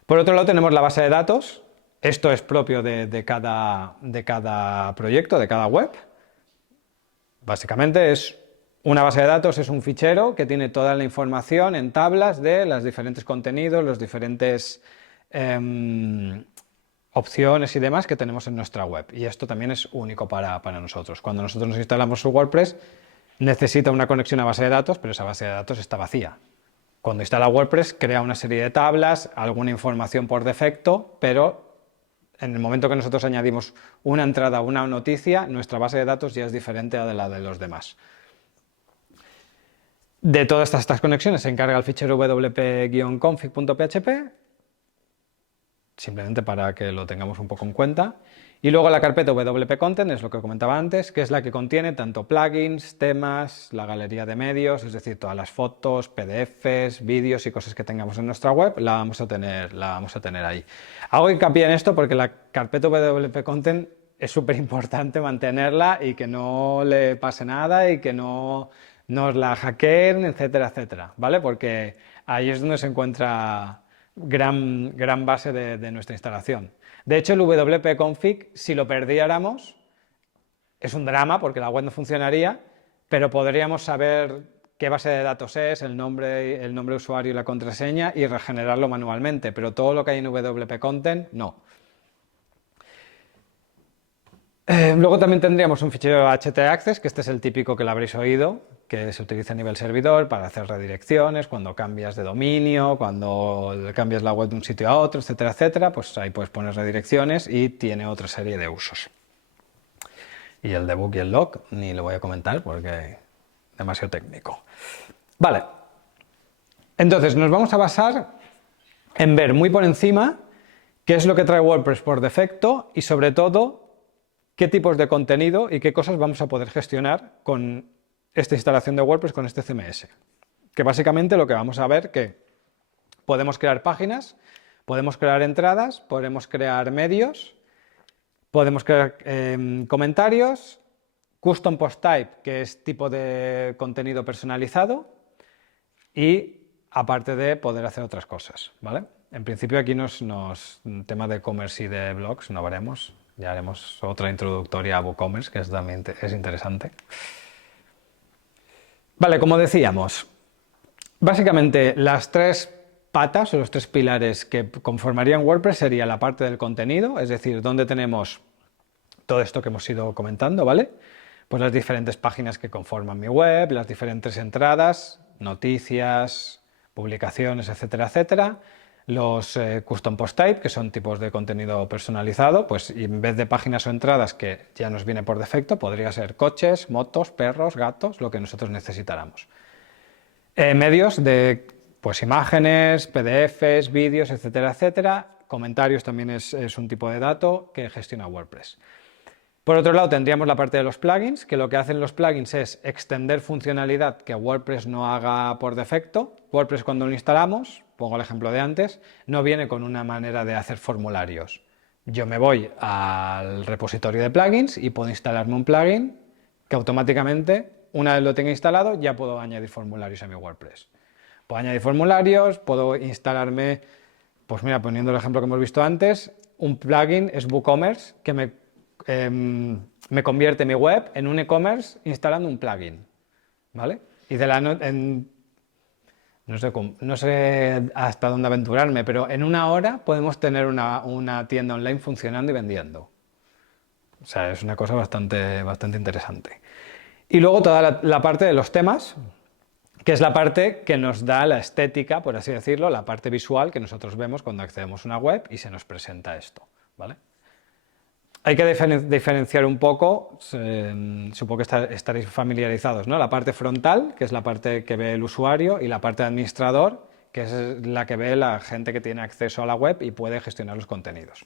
Por otro lado tenemos la base de datos. Esto es propio de cada proyecto, de cada web. Básicamente es una base de datos, es un fichero que tiene toda la información en tablas de los diferentes contenidos, los diferentes opciones y demás que tenemos en nuestra web. Y esto también es único para nosotros. Cuando nosotros nos instalamos su WordPress, necesita una conexión a base de datos, pero esa base de datos está vacía. Cuando instala WordPress, crea una serie de tablas, alguna información por defecto, pero En el momento que nosotros añadimos una entrada o una noticia, nuestra base de datos ya es diferente a la de los demás. De todas estas conexiones se encarga el fichero wp-config.php, simplemente para que lo tengamos un poco en cuenta. Y luego la carpeta wp-content es lo que comentaba antes, que es la que contiene tanto plugins, temas, la galería de medios, es decir, todas las fotos, PDFs, vídeos y cosas que tengamos en nuestra web, la vamos a tener ahí. Hago hincapié en esto porque la carpeta wp-content es súper importante mantenerla y que no le pase nada y que no nos la hackeen, etcétera, etcétera, ¿vale? Porque ahí es donde se encuentra gran base de nuestra instalación. De hecho, el wp-config, si lo perdiéramos, es un drama porque la web no funcionaría, pero podríamos saber qué base de datos es, el nombre de usuario y la contraseña y regenerarlo manualmente, pero todo lo que hay en wp-content, no. Luego también tendríamos un fichero htaccess, que este es el típico que lo habréis oído, que se utiliza a nivel servidor para hacer redirecciones, cuando cambias de dominio, cuando cambias la web de un sitio a otro, etcétera, etcétera, pues ahí puedes poner redirecciones y tiene otra serie de usos. Y el debug y el log ni lo voy a comentar porque es demasiado técnico. Vale, entonces nos vamos a basar en ver muy por encima qué es lo que trae WordPress por defecto y sobre todo qué tipos de contenido y qué cosas vamos a poder gestionar con esta instalación de WordPress, con este CMS. Que básicamente lo que vamos a ver que podemos crear páginas, podemos crear entradas, podemos crear medios, podemos crear comentarios, custom post type, que es tipo de contenido personalizado, y aparte de poder hacer otras cosas, ¿vale? En principio aquí tema de e-commerce y de blogs no veremos. Ya haremos otra introductoria a WooCommerce, que también es interesante. Vale, como decíamos, básicamente las tres patas o los tres pilares que conformarían WordPress sería la parte del contenido, es decir, donde tenemos todo esto que hemos ido comentando, ¿vale? Pues las diferentes páginas que conforman mi web, las diferentes entradas, noticias, publicaciones, etcétera, etcétera. Los custom post type, que son tipos de contenido personalizado, pues en vez de páginas o entradas que ya nos viene por defecto, podría ser coches, motos, perros, gatos, lo que nosotros necesitáramos. Medios de pues imágenes, PDFs, vídeos, etcétera, etcétera. Comentarios también es un tipo de dato que gestiona WordPress. Por otro lado tendríamos la parte de los plugins, que lo que hacen los plugins es extender funcionalidad que WordPress no haga por defecto. WordPress cuando lo instalamos, pongo el ejemplo de antes, no viene con una manera de hacer formularios. Yo me voy al repositorio de plugins y puedo instalarme un plugin que automáticamente, una vez lo tenga instalado, ya puedo añadir formularios a mi WordPress. Puedo añadir formularios, puedo instalarme, pues mira, poniendo el ejemplo que hemos visto antes, un plugin es WooCommerce que me convierte mi web en un e-commerce instalando un plugin, ¿vale? Y no sé hasta dónde aventurarme, pero en una hora podemos tener una tienda online funcionando y vendiendo. O sea, es una cosa bastante interesante. Y luego toda la parte de los temas, que es la parte que nos da la estética, por así decirlo, la parte visual que nosotros vemos cuando accedemos a una web y se nos presenta esto, ¿vale? Hay que diferenciar un poco, supongo que estaréis familiarizados, ¿no? La parte frontal, que es la parte que ve el usuario, y la parte de administrador, que es la que ve la gente que tiene acceso a la web y puede gestionar los contenidos.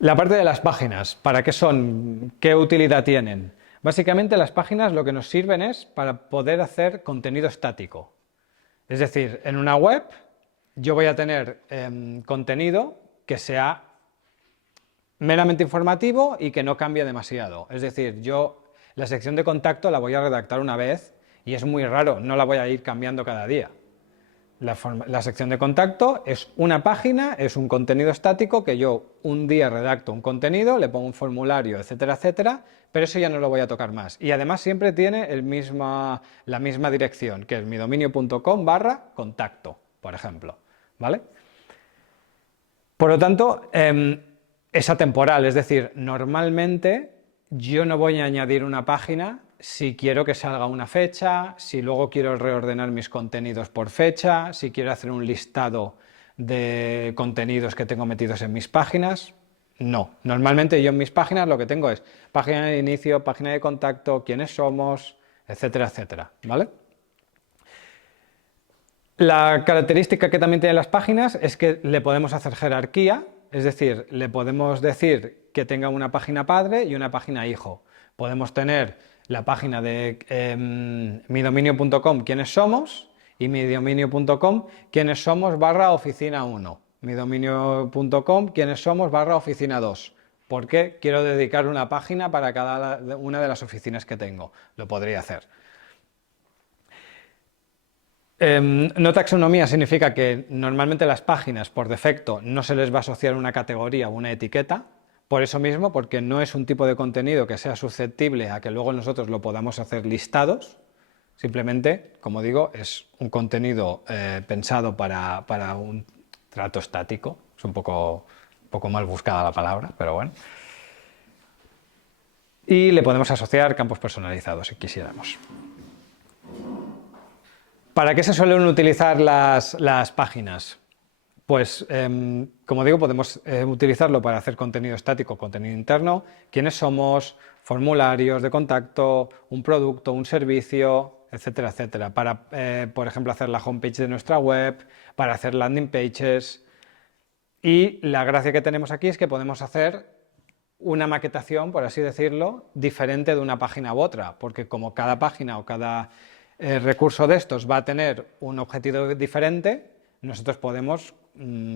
La parte de las páginas, ¿para qué son? ¿Qué utilidad tienen? Básicamente las páginas lo que nos sirven es para poder hacer contenido estático. Es decir, en una web yo voy a tener contenido que sea meramente informativo y que no cambie demasiado. Es decir, yo la sección de contacto la voy a redactar una vez y es muy raro, no la voy a ir cambiando cada día. La sección de contacto es una página, es un contenido estático que yo un día redacto un contenido, le pongo un formulario, etcétera, etcétera, pero eso ya no lo voy a tocar más. Y además siempre tiene la misma dirección, que es midominio.com/contacto, por ejemplo, ¿vale? Por lo tanto, es atemporal, es decir, normalmente yo no voy a añadir una página si quiero que salga una fecha, si luego quiero reordenar mis contenidos por fecha, si quiero hacer un listado de contenidos que tengo metidos en mis páginas. No, normalmente yo en mis páginas lo que tengo es página de inicio, página de contacto, quiénes somos, etcétera, etcétera, ¿vale? La característica que también tienen las páginas es que le podemos hacer jerarquía, es decir, le podemos decir que tenga una página padre y una página hijo. Podemos tener la página de midominio.com, quiénes somos, y midominio.com, quiénes somos /oficina 1. midominio.com, quiénes somos /oficina 2. Porque quiero dedicar una página para cada una de las oficinas que tengo. Lo podría hacer. No taxonomía significa que normalmente las páginas por defecto no se les va a asociar una categoría o una etiqueta, por eso mismo, porque no es un tipo de contenido que sea susceptible a que luego nosotros lo podamos hacer listados, simplemente, como digo, es un contenido pensado para un trato estático, es un poco mal buscada la palabra, pero bueno. Y le podemos asociar campos personalizados si quisiéramos. ¿Para qué se suelen utilizar las páginas? Pues, como digo, podemos utilizarlo para hacer contenido estático, contenido interno, quiénes somos, formularios de contacto, un producto, un servicio, etcétera, etcétera. Para, por ejemplo, hacer la homepage de nuestra web, para hacer landing pages. Y la gracia que tenemos aquí es que podemos hacer una maquetación, por así decirlo, diferente de una página u otra, porque como cada página o cada recurso de estos va a tener un objetivo diferente, nosotros podemos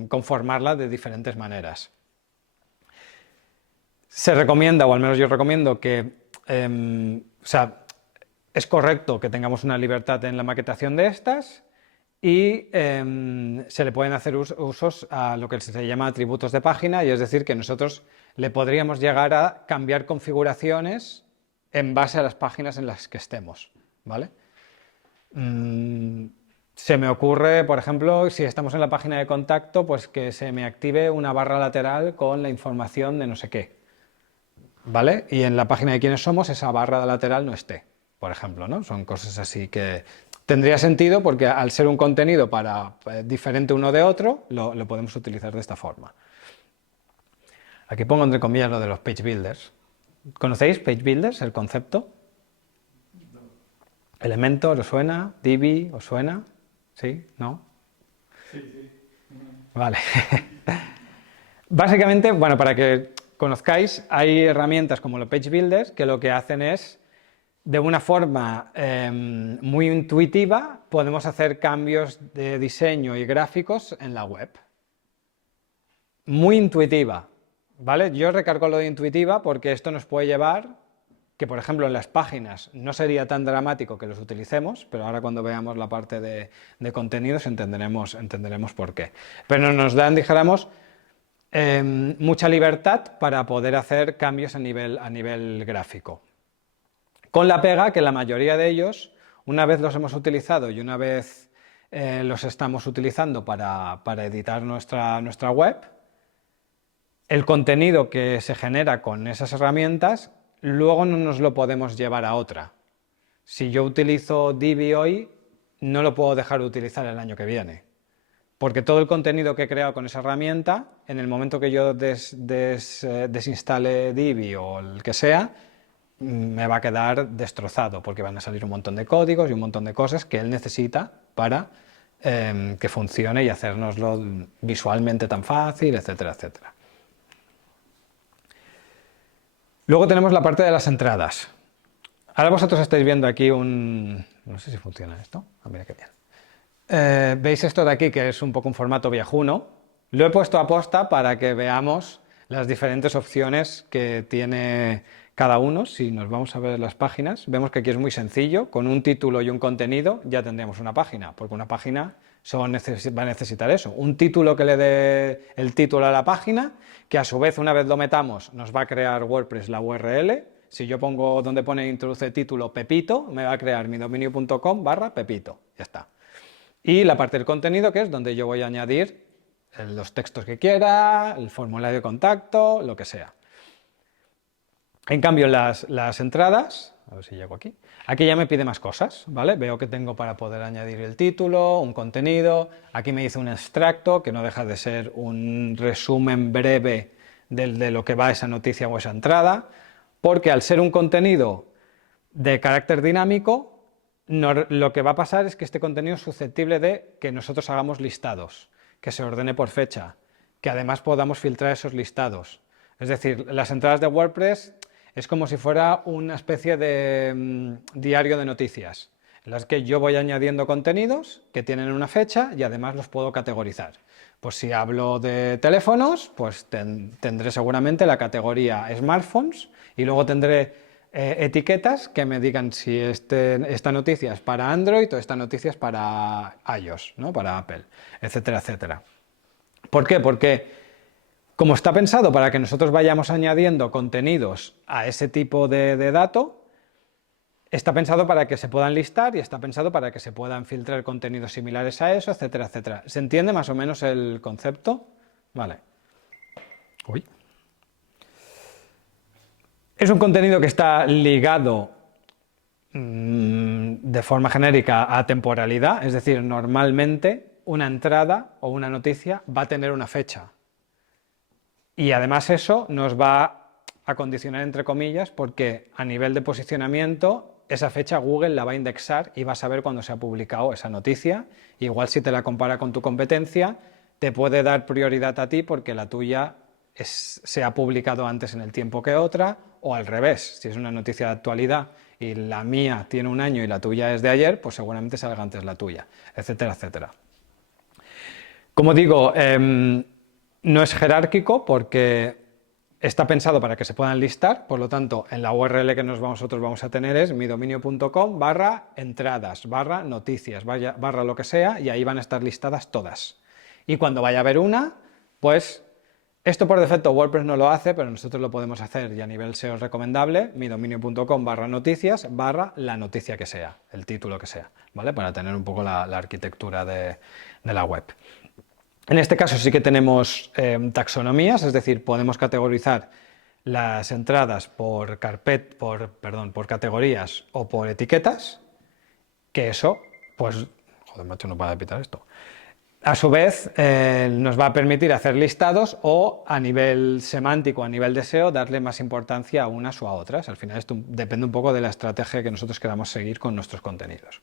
conformarla de diferentes maneras. Se recomienda, o al menos yo recomiendo, que es correcto que tengamos una libertad en la maquetación de estas y se le pueden hacer usos a lo que se llama atributos de página, y es decir, que nosotros le podríamos llegar a cambiar configuraciones en base a las páginas en las que estemos, ¿vale? Se me ocurre, por ejemplo, si estamos en la página de contacto, pues que se me active una barra lateral con la información de no sé qué, ¿vale? Y en la página de quiénes somos esa barra lateral no esté, por ejemplo, ¿no? Son cosas así que tendría sentido porque al ser un contenido diferente uno de otro, lo podemos utilizar de esta forma. Aquí pongo entre comillas lo de los page builders. ¿Conocéis page builders, el concepto? ¿Elementor os suena? ¿Divi os suena? ¿Sí? ¿No? Sí. Vale. Básicamente, bueno, para que conozcáis, hay herramientas como los Page Builders que lo que hacen es, de una forma muy intuitiva, podemos hacer cambios de diseño y gráficos en la web. Muy intuitiva, ¿vale? Yo recargo lo de intuitiva porque esto nos puede llevar que, por ejemplo, en las páginas no sería tan dramático que los utilicemos, pero ahora cuando veamos la parte de contenidos entenderemos por qué. Pero nos dan, dijéramos, mucha libertad para poder hacer cambios a nivel gráfico. Con la pega que la mayoría de ellos, una vez los hemos utilizado y una vez los estamos utilizando para editar nuestra web, el contenido que se genera con esas herramientas luego no nos lo podemos llevar a otra. Si yo utilizo Divi hoy, no lo puedo dejar de utilizar el año que viene. Porque todo el contenido que he creado con esa herramienta, en el momento que yo desinstale Divi o el que sea, me va a quedar destrozado, porque van a salir un montón de códigos y un montón de cosas que él necesita para que funcione y hacérnoslo visualmente tan fácil, etcétera, etcétera. Luego tenemos la parte de las entradas. Ahora vosotros estáis viendo aquí no sé si funciona esto. Mira qué bien. ¿Veis esto de aquí, que es un poco un formato viejuno? Lo he puesto a posta para que veamos las diferentes opciones que tiene cada uno. Si nos vamos a ver las páginas, vemos que aquí es muy sencillo. Con un título y un contenido ya tendríamos una página, porque una página va a necesitar eso. Un título que le dé el título a la página, que a su vez, una vez lo metamos, nos va a crear WordPress la URL. Si yo pongo donde pone introduce título Pepito, me va a crear midominio.com/Pepito. Ya está. Y la parte del contenido, que es donde yo voy a añadir los textos que quiera, el formulario de contacto, lo que sea. En cambio, las entradas, A ver si llego aquí. Aquí ya me pide más cosas, ¿vale? Veo que tengo para poder añadir el título, un contenido. Aquí me dice un extracto, que no deja de ser un resumen breve de lo que va esa noticia o esa entrada, porque al ser un contenido de carácter dinámico, lo que va a pasar es que este contenido es susceptible de que nosotros hagamos listados, que se ordene por fecha, que además podamos filtrar esos listados. Es decir, las entradas de WordPress es como si fuera una especie de diario de noticias, en las que yo voy añadiendo contenidos que tienen una fecha y además los puedo categorizar. Pues si hablo de teléfonos, pues tendré seguramente la categoría smartphones y luego tendré etiquetas que me digan si esta noticia es para Android o esta noticia es para iOS, ¿no? Para Apple, etcétera, etcétera. ¿Por qué? Porque como está pensado para que nosotros vayamos añadiendo contenidos a ese tipo de dato, está pensado para que se puedan listar y está pensado para que se puedan filtrar contenidos similares a eso, etcétera, etcétera. ¿Se entiende más o menos el concepto? Vale. Uy. Es un contenido que está ligado de forma genérica a temporalidad, es decir, normalmente una entrada o una noticia va a tener una fecha. Y además eso nos va a condicionar entre comillas porque a nivel de posicionamiento esa fecha Google la va a indexar y va a saber cuándo se ha publicado esa noticia. Igual si te la compara con tu competencia te puede dar prioridad a ti porque la tuya se ha publicado antes en el tiempo que otra, o al revés, si es una noticia de actualidad y la mía tiene un año y la tuya es de ayer, pues seguramente salga antes la tuya, etcétera, etcétera. Como digo, no es jerárquico porque está pensado para que se puedan listar, por lo tanto, en la URL que nosotros vamos a tener es midominio.com/entradas/noticias, barra lo que sea, y ahí van a estar listadas todas. Y cuando vaya a haber una, pues esto por defecto WordPress no lo hace, pero nosotros lo podemos hacer y a nivel SEO es recomendable, midominio.com/noticias, la noticia que sea, el título que sea, ¿vale? Para tener un poco la arquitectura de la web. En este caso sí que tenemos taxonomías, es decir, podemos categorizar las entradas por categorías o por etiquetas, que eso, pues, joder macho, no para de pitar esto. A su vez, nos va a permitir hacer listados o a nivel semántico, a nivel de SEO, darle más importancia a unas o a otras. Al final esto depende un poco de la estrategia que nosotros queramos seguir con nuestros contenidos.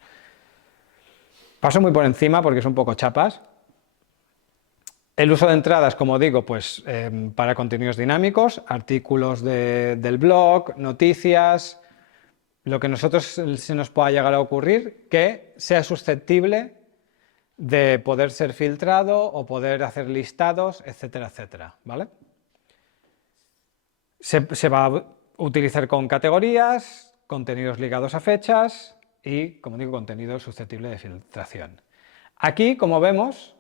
Paso muy por encima porque es un poco chapas. El uso de entradas, como digo, pues para contenidos dinámicos, artículos del blog, noticias, lo que nosotros se nos pueda llegar a ocurrir que sea susceptible de poder ser filtrado o poder hacer listados, etcétera, etcétera, ¿vale? Se va a utilizar con categorías, contenidos ligados a fechas y, como digo, contenido susceptible de filtración. Aquí, como vemos,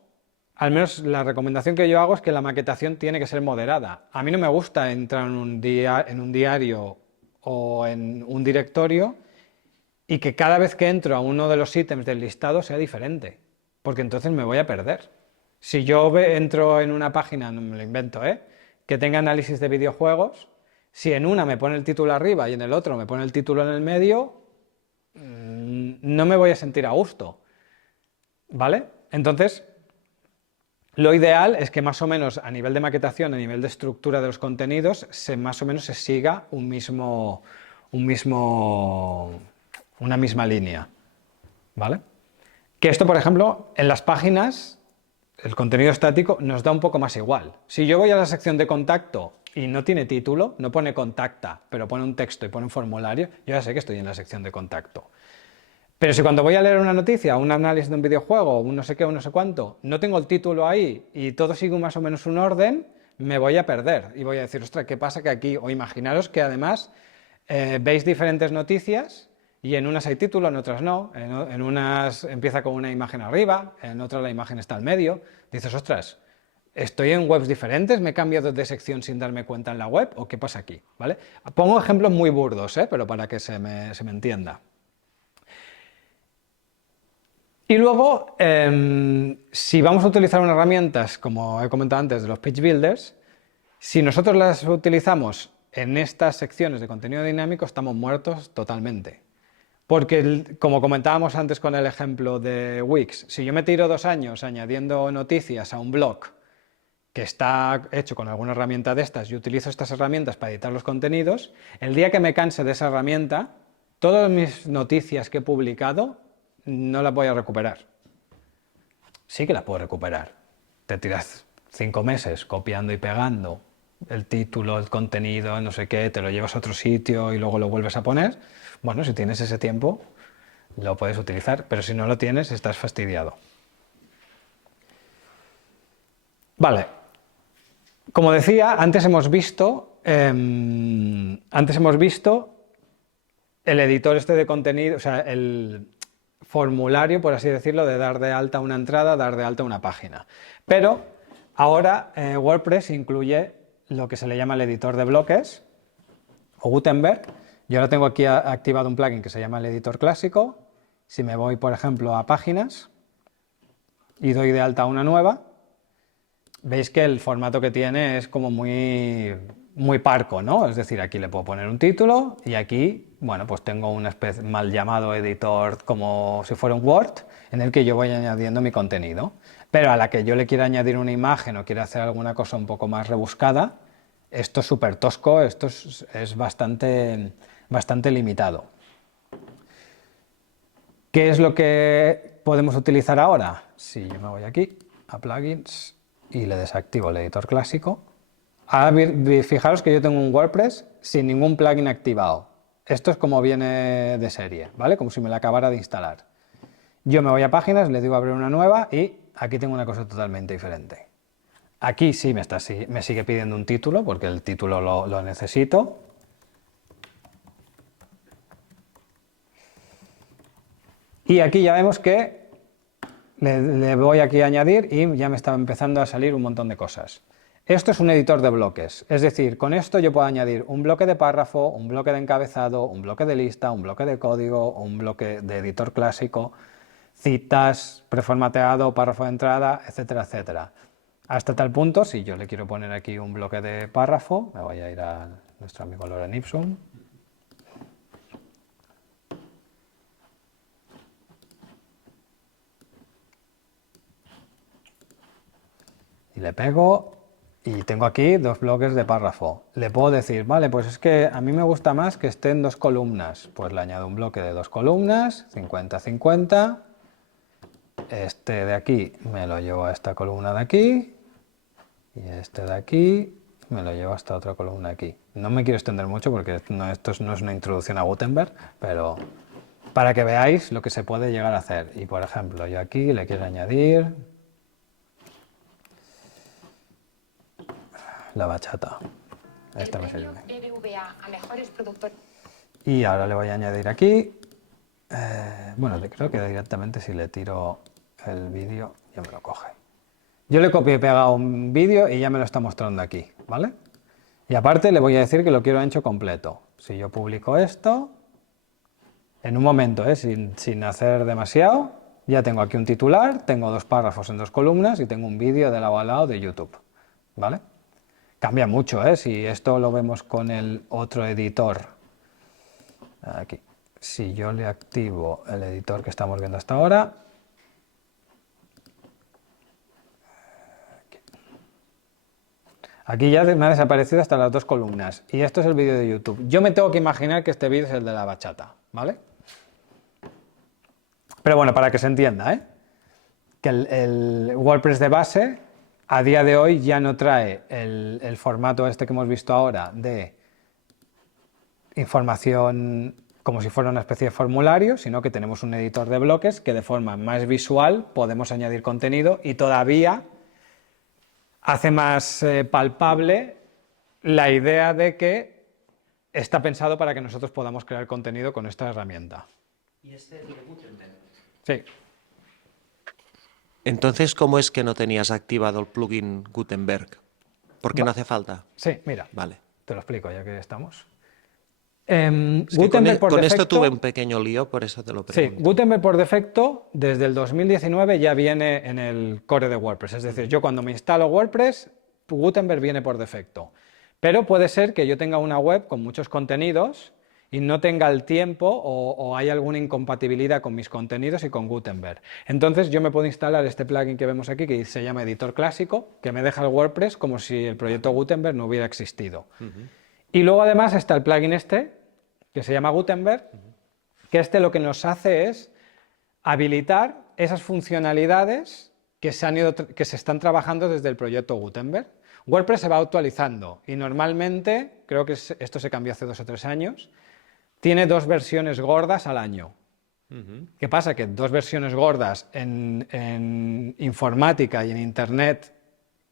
al menos la recomendación que yo hago es que la maquetación tiene que ser moderada. A mí no me gusta entrar en un diario o en un directorio y que cada vez que entro a uno de los ítems del listado sea diferente, porque entonces me voy a perder. Si yo entro en una página, no me lo invento, que tenga análisis de videojuegos, si en una me pone el título arriba y en el otro me pone el título en el medio, no me voy a sentir a gusto, ¿vale? Entonces, lo ideal es que más o menos a nivel de maquetación, a nivel de estructura de los contenidos, más o menos se siga una misma línea, ¿vale? Que esto, por ejemplo, en las páginas, el contenido estático nos da un poco más igual. Si yo voy a la sección de contacto y no tiene título, no pone contacta, pero pone un texto y pone un formulario, yo ya sé que estoy en la sección de contacto. Pero si cuando voy a leer una noticia, un análisis de un videojuego, un no sé qué, un no sé cuánto, no tengo el título ahí y todo sigue más o menos un orden, me voy a perder y voy a decir, ostras, ¿qué pasa que aquí? O imaginaros que además veis diferentes noticias y en unas hay título, en otras no, en unas empieza con una imagen arriba, en otras la imagen está al medio. Dices, ostras, ¿estoy en webs diferentes? ¿Me he cambiado de sección sin darme cuenta en la web? ¿O qué pasa aquí? ¿Vale? Pongo ejemplos muy burdos, pero para que se me entienda. Y luego, si vamos a utilizar unas herramientas, como he comentado antes, de los page builders, si nosotros las utilizamos en estas secciones de contenido dinámico estamos muertos totalmente. Porque, como comentábamos antes con el ejemplo de Wix, si yo me tiro 2 años añadiendo noticias a un blog que está hecho con alguna herramienta de estas y utilizo estas herramientas para editar los contenidos, el día que me canse de esa herramienta, todas mis noticias que he publicado no las voy a recuperar. Sí que las puedo recuperar. Te tiras 5 meses copiando y pegando el título, el contenido, no sé qué, te lo llevas a otro sitio y luego lo vuelves a poner. Bueno, si tienes ese tiempo, lo puedes utilizar, pero si no lo tienes, estás fastidiado. Vale. Como decía, antes hemos visto el editor este de contenido, o sea, el formulario, por así decirlo, de dar de alta una entrada, dar de alta una página. Pero ahora WordPress incluye lo que se le llama el editor de bloques, o Gutenberg. Yo ahora tengo aquí activado un plugin que se llama el editor clásico. Si me voy, por ejemplo, a páginas y doy de alta una nueva, veis que el formato que tiene es como muy parco, ¿no? Es decir, aquí le puedo poner un título y aquí, bueno, pues tengo una especie mal llamado editor como si fuera un Word en el que yo voy añadiendo mi contenido. Pero a la que yo le quiera añadir una imagen o quiera hacer alguna cosa un poco más rebuscada, esto es súper tosco, esto es bastante limitado. ¿Qué es lo que podemos utilizar ahora? Si yo me voy aquí a plugins y le desactivo el editor clásico, ahora fijaros que yo tengo un WordPress sin ningún plugin activado. Esto es como viene de serie, ¿vale? Como si me la acabara de instalar. Yo me voy a páginas, le digo abrir una nueva y aquí tengo una cosa totalmente diferente. Aquí sí me sigue pidiendo un título porque el título lo necesito. Y aquí ya vemos que le voy aquí a añadir y ya me está empezando a salir un montón de cosas. Esto es un editor de bloques, es decir, con esto yo puedo añadir un bloque de párrafo, un bloque de encabezado, un bloque de lista, un bloque de código, un bloque de editor clásico, citas, preformateado, párrafo de entrada, etcétera, etcétera. Hasta tal punto, si yo le quiero poner aquí un bloque de párrafo, me voy a ir a nuestro amigo Lorem Ipsum. Y le pego y tengo aquí 2 bloques de párrafo. Le puedo decir, vale, pues es que a mí me gusta más que esté en 2 columnas. Pues le añado un bloque de 2 columnas, 50-50. Este de aquí me lo llevo a esta columna de aquí. Y este de aquí me lo llevo a esta otra columna de aquí. No me quiero extender mucho porque esto no es una introducción a Gutenberg, pero para que veáis lo que se puede llegar a hacer. Y por ejemplo, yo aquí le quiero añadir la bachata. Esta me sirve. Y ahora le voy a añadir aquí, bueno, creo que directamente si le tiro el vídeo ya me lo coge. Yo le copié y pegado un vídeo y ya me lo está mostrando aquí, ¿vale? Y aparte le voy a decir que lo quiero ancho completo. Si yo publico esto, en un momento, sin hacer demasiado, ya tengo aquí un titular, tengo 2 párrafos en 2 columnas y tengo un vídeo de lado a lado de YouTube, ¿vale? Cambia mucho, si esto lo vemos con el otro editor, aquí, si yo le activo el editor que estamos viendo hasta ahora, aquí ya me ha desaparecido hasta las 2 columnas, y esto es el vídeo de YouTube. Yo me tengo que imaginar que este vídeo es el de la bachata, ¿vale? Pero bueno, para que se entienda, que el WordPress de base a día de hoy ya no trae el formato este que hemos visto ahora de información como si fuera una especie de formulario, sino que tenemos un editor de bloques que de forma más visual podemos añadir contenido y todavía hace más palpable la idea de que está pensado para que nosotros podamos crear contenido con esta herramienta. ¿Y este tiene Gutenberg? Sí. Entonces, ¿cómo es que no tenías activado el plugin Gutenberg? ¿Por qué no hace falta? Sí, mira, Vale. te lo explico ya que estamos. Es que Gutenberg por con defecto, esto tuve un pequeño lío, por eso te lo sí, pregunto. Gutenberg por defecto, desde el 2019 ya viene en el core de WordPress. Es decir, yo cuando me instalo WordPress, Gutenberg viene por defecto. Pero puede ser que yo tenga una web con muchos contenidos y no tenga el tiempo o hay alguna incompatibilidad con mis contenidos y con Gutenberg. Entonces yo me puedo instalar este plugin que vemos aquí, que se llama Editor Clásico, que me deja el WordPress como si el proyecto Gutenberg no hubiera existido. Y luego además está el plugin este, que se llama Gutenberg, que este lo que nos hace es habilitar esas funcionalidades que se están trabajando desde el proyecto Gutenberg. WordPress se va actualizando y normalmente, creo que esto se cambió hace 2 o 3 años, tiene 2 versiones gordas al año. ¿Qué pasa? Que 2 versiones gordas en informática y en Internet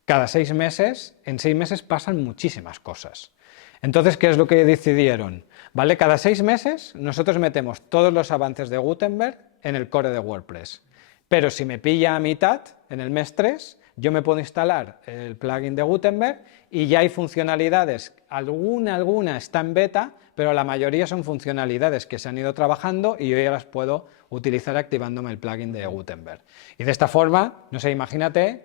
cada 6 meses, en 6 meses pasan muchísimas cosas. Entonces, ¿qué es lo que decidieron? ¿Vale? Cada 6 meses nosotros metemos todos los avances de Gutenberg en el core de WordPress. Pero si me pilla a mitad, en el mes 3, yo me puedo instalar el plugin de Gutenberg y ya hay funcionalidades, alguna está en beta, pero la mayoría son funcionalidades que se han ido trabajando y yo ya las puedo utilizar activándome el plugin de Gutenberg. Y de esta forma, no sé, imagínate,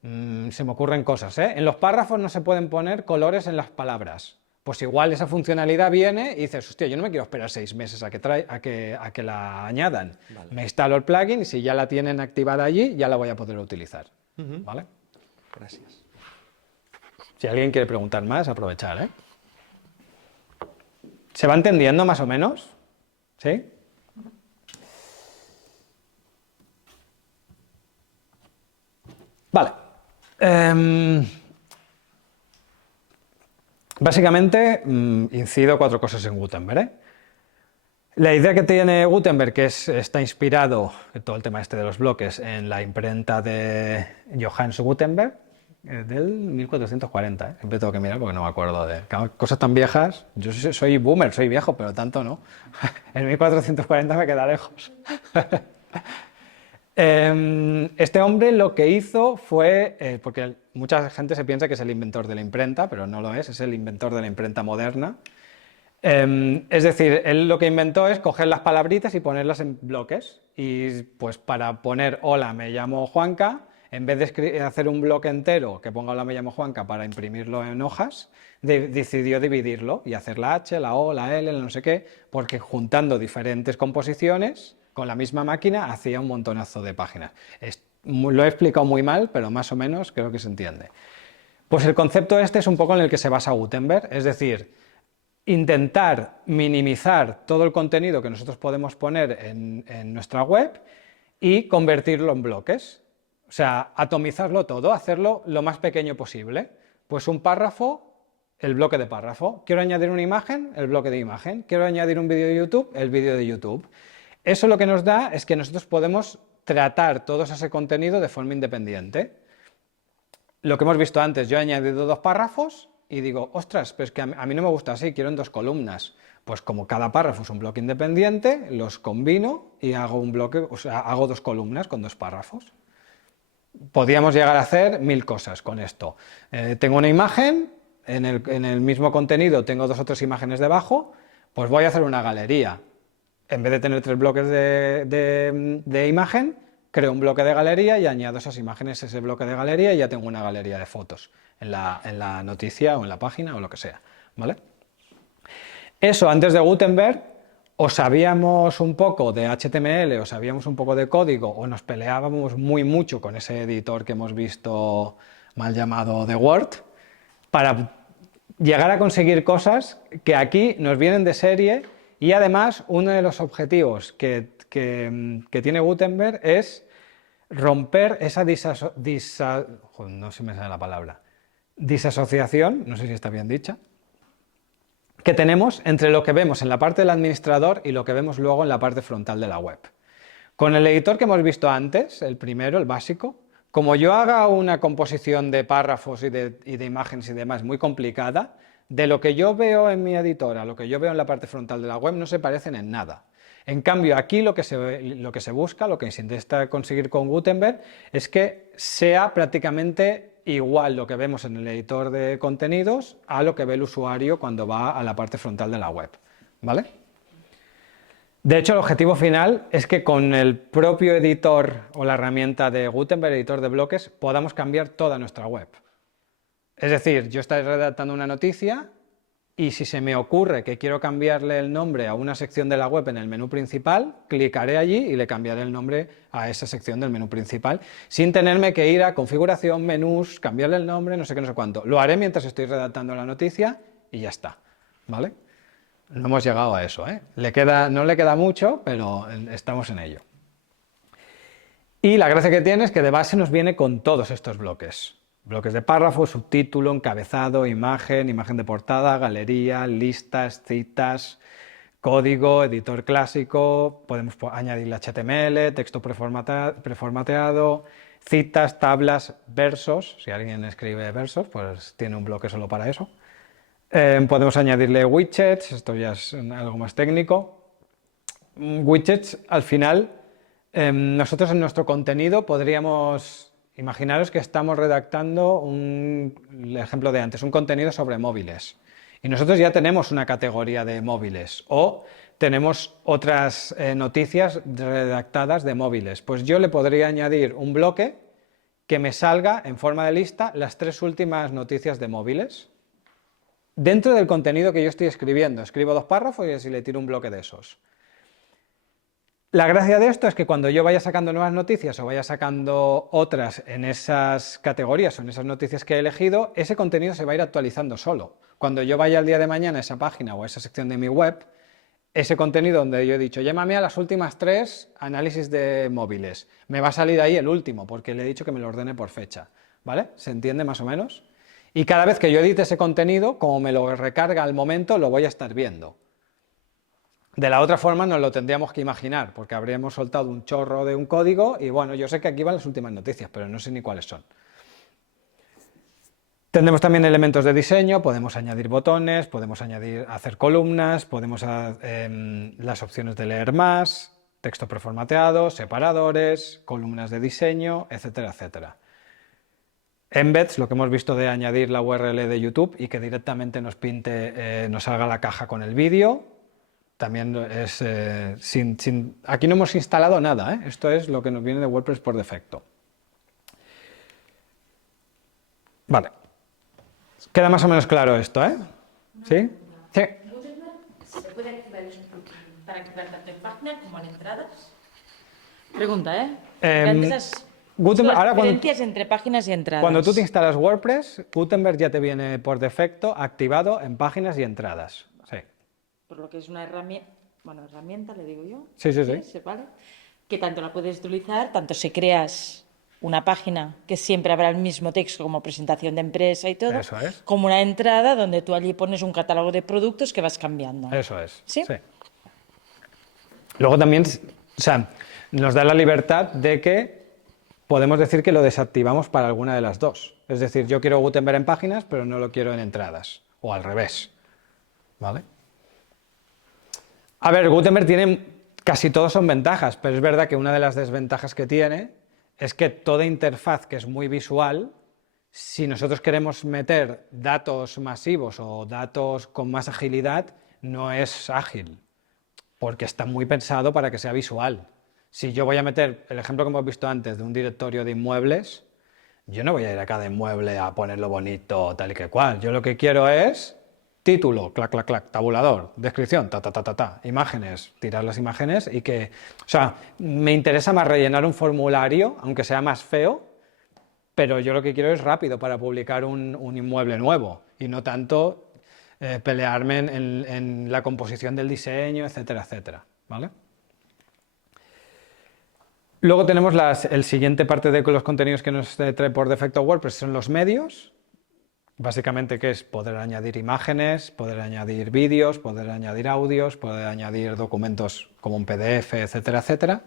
se me ocurren cosas, ¿eh? En los párrafos no se pueden poner colores en las palabras. Pues igual esa funcionalidad viene y dices, hostia, yo no me quiero esperar 6 meses a que la añadan. Vale. Me instalo el plugin y si ya la tienen activada allí, ya la voy a poder utilizar. ¿Vale? Gracias. Si alguien quiere preguntar más, aprovechar, ¿eh? ¿Se va entendiendo más o menos? ¿Sí? Vale. Básicamente, incido 4 cosas en Gutenberg, ¿eh? La idea que tiene Gutenberg, que está inspirado, todo el tema este de los bloques, en la imprenta de Johannes Gutenberg, del 1440, ¿eh? Siempre tengo que mirar porque no me acuerdo de cosas tan viejas. Yo soy boomer, soy viejo, pero tanto no. En 1440 me queda lejos. Este hombre lo que hizo fue, porque mucha gente se piensa que es el inventor de la imprenta, pero no lo es el inventor de la imprenta moderna. Es decir, él lo que inventó es coger las palabritas y ponerlas en bloques. Y pues para poner hola, me llamo Juanca, en vez de hacer un bloque entero que ponga hola, me llamo Juanca para imprimirlo en hojas, decidió dividirlo y hacer la H, la O, la L, no sé qué, porque juntando diferentes composiciones con la misma máquina hacía un montonazo de páginas. Lo he explicado muy mal, pero más o menos creo que se entiende. Pues el concepto este es un poco en el que se basa Gutenberg, es decir, intentar minimizar todo el contenido que nosotros podemos poner en nuestra web y convertirlo en bloques. O sea, atomizarlo todo, hacerlo lo más pequeño posible. Pues un párrafo, el bloque de párrafo. Quiero añadir una imagen, el bloque de imagen. Quiero añadir un vídeo de YouTube, el vídeo de YouTube. Eso lo que nos da es que nosotros podemos tratar todo ese contenido de forma independiente. Lo que hemos visto antes, yo he añadido 2 párrafos y digo, ostras, pero es que a mí no me gusta así, quiero en 2 columnas. Pues como cada párrafo es un bloque independiente, los combino y hago un bloque, o sea, hago 2 columnas con 2 párrafos. Podríamos llegar a hacer 1000 cosas con esto. Tengo una imagen, en el mismo contenido tengo 2 o 3 imágenes debajo, pues voy a hacer una galería. En vez de tener 3 bloques de imagen, creo un bloque de galería y añado esas imágenes a ese bloque de galería y ya tengo una galería de fotos en la noticia o en la página o lo que sea, ¿vale? Eso antes de Gutenberg, o sabíamos un poco de HTML, o sabíamos un poco de código, o nos peleábamos mucho con ese editor que hemos visto mal llamado de Word, para llegar a conseguir cosas que aquí nos vienen de serie. Y además, uno de los objetivos que tiene Gutenberg es romper esa no se me sale la palabra, disasociación, no sé si está bien dicha, que tenemos entre lo que vemos en la parte del administrador y lo que vemos luego en la parte frontal de la web. Con el editor que hemos visto antes, el primero, el básico, como yo haga una composición de párrafos y de imágenes y demás muy complicada, de lo que yo veo en mi editor a lo que yo veo en la parte frontal de la web no se parecen en nada. En cambio, aquí lo que se busca, lo que se intenta conseguir con Gutenberg, es que sea prácticamente igual lo que vemos en el editor de contenidos a lo que ve el usuario cuando va a la parte frontal de la web, ¿vale? De hecho, el objetivo final es que con el propio editor o la herramienta de Gutenberg, editor de bloques, podamos cambiar toda nuestra web. Es decir, yo estaré redactando una noticia y si se me ocurre que quiero cambiarle el nombre a una sección de la web en el menú principal, clicaré allí y le cambiaré el nombre a esa sección del menú principal, sin tenerme que ir a configuración, menús, cambiarle el nombre, no sé qué, no sé cuánto. Lo haré mientras estoy redactando la noticia y ya está, ¿vale? No hemos llegado a eso, ¿eh? No le queda mucho, pero estamos en ello. Y la gracia que tiene es que de base nos viene con todos estos bloques. Bloques de párrafo, subtítulo, encabezado, imagen, imagen de portada, galería, listas, citas, código, editor clásico, podemos añadirle HTML, texto preformateado, citas, tablas, versos, si alguien escribe versos, pues tiene un bloque solo para eso. Podemos añadirle widgets, esto ya es algo más técnico. Widgets, al final, nosotros en nuestro contenido podríamos... Imaginaros que estamos redactando el ejemplo de antes, un contenido sobre móviles. Y nosotros ya tenemos una categoría de móviles o tenemos otras noticias redactadas de móviles. Pues yo le podría añadir un bloque que me salga en forma de lista las 3 últimas noticias de móviles dentro del contenido que yo estoy escribiendo. Escribo 2 párrafos y así le tiro un bloque de esos. La gracia de esto es que cuando yo vaya sacando nuevas noticias o vaya sacando otras en esas categorías o en esas noticias que he elegido, ese contenido se va a ir actualizando solo. Cuando yo vaya el día de mañana a esa página o a esa sección de mi web, ese contenido donde yo he dicho, llámame a las últimas 3 análisis de móviles, me va a salir ahí el último, porque le he dicho que me lo ordene por fecha, ¿vale? ¿Se entiende más o menos? Y cada vez que yo edite ese contenido, como me lo recarga al momento, lo voy a estar viendo. De la otra forma nos lo tendríamos que imaginar, porque habríamos soltado un chorro de un código y bueno, yo sé que aquí van las últimas noticias, pero no sé ni cuáles son. Tendremos también elementos de diseño, podemos añadir botones, podemos hacer columnas, podemos las opciones de leer más, texto preformateado, separadores, columnas de diseño, etcétera, etcétera. Embeds, lo que hemos visto de añadir la URL de YouTube y que directamente nos nos salga la caja con el vídeo. También es aquí no hemos instalado nada, ¿eh? Esto es lo que nos viene de WordPress por defecto. Vale. Queda más o menos claro esto, ¿eh? ¿Sí? Sí. ¿Se puede activar para activar tanto en página como en entradas? Pregunta, ¿eh? Antes las Ahora diferencias entre páginas y entradas. Cuando tú te instalas WordPress, Gutenberg ya te viene por defecto activado en páginas y entradas. Sí. Por lo que es una herramienta, le digo yo. Sí, sí, sí. ¿Vale? Que tanto la puedes utilizar, tanto si creas una página que siempre habrá el mismo texto como presentación de empresa y todo, Eso es. como una entrada donde tú allí pones un catálogo de productos que vas cambiando. Eso es. ¿Sí? Sí. Luego también, o sea, nos da la libertad de que podemos decir que lo desactivamos para alguna de las dos. Es decir, yo quiero Gutenberg en páginas, pero no lo quiero en entradas. O al revés. ¿Vale? A ver, Gutenberg casi todos son ventajas, pero es verdad que una de las desventajas que tiene es que toda interfaz que es muy visual, si nosotros queremos meter datos masivos o datos con más agilidad, no es ágil, porque está muy pensado para que sea visual. Si yo voy a meter el ejemplo que hemos visto antes de un directorio de inmuebles, yo no voy a ir a cada inmueble a ponerlo bonito, tal y que cual. Yo lo que quiero es título, clac, clac, clac, tabulador, descripción, imágenes, tirar las imágenes y que... O sea, me interesa más rellenar un formulario, aunque sea más feo, pero yo lo que quiero es rápido para publicar un inmueble nuevo y no tanto pelearme en la composición del diseño, etcétera, etcétera, ¿vale? Luego tenemos el siguiente parte de los contenidos que nos trae por defecto WordPress, son los medios. Básicamente, que es poder añadir imágenes, poder añadir vídeos, poder añadir audios, poder añadir documentos como un PDF, etcétera, etcétera.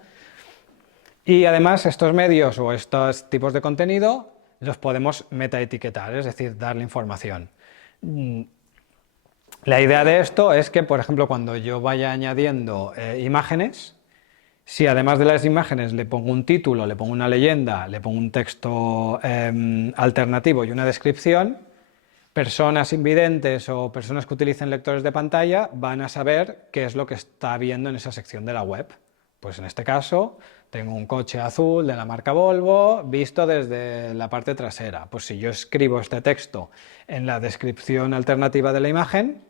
Y además estos medios o estos tipos de contenido los podemos metaetiquetar, es decir, darle información. La idea de esto es que, por ejemplo, cuando yo vaya añadiendo imágenes, si además de las imágenes le pongo un título, le pongo una leyenda, le pongo un texto alternativo y una descripción, personas invidentes o personas que utilicen lectores de pantalla van a saber qué es lo que está viendo en esa sección de la web. Pues en este caso, Tengo un coche azul de la marca Volvo visto desde la parte trasera. Pues si yo escribo este texto en la descripción alternativa de la imagen,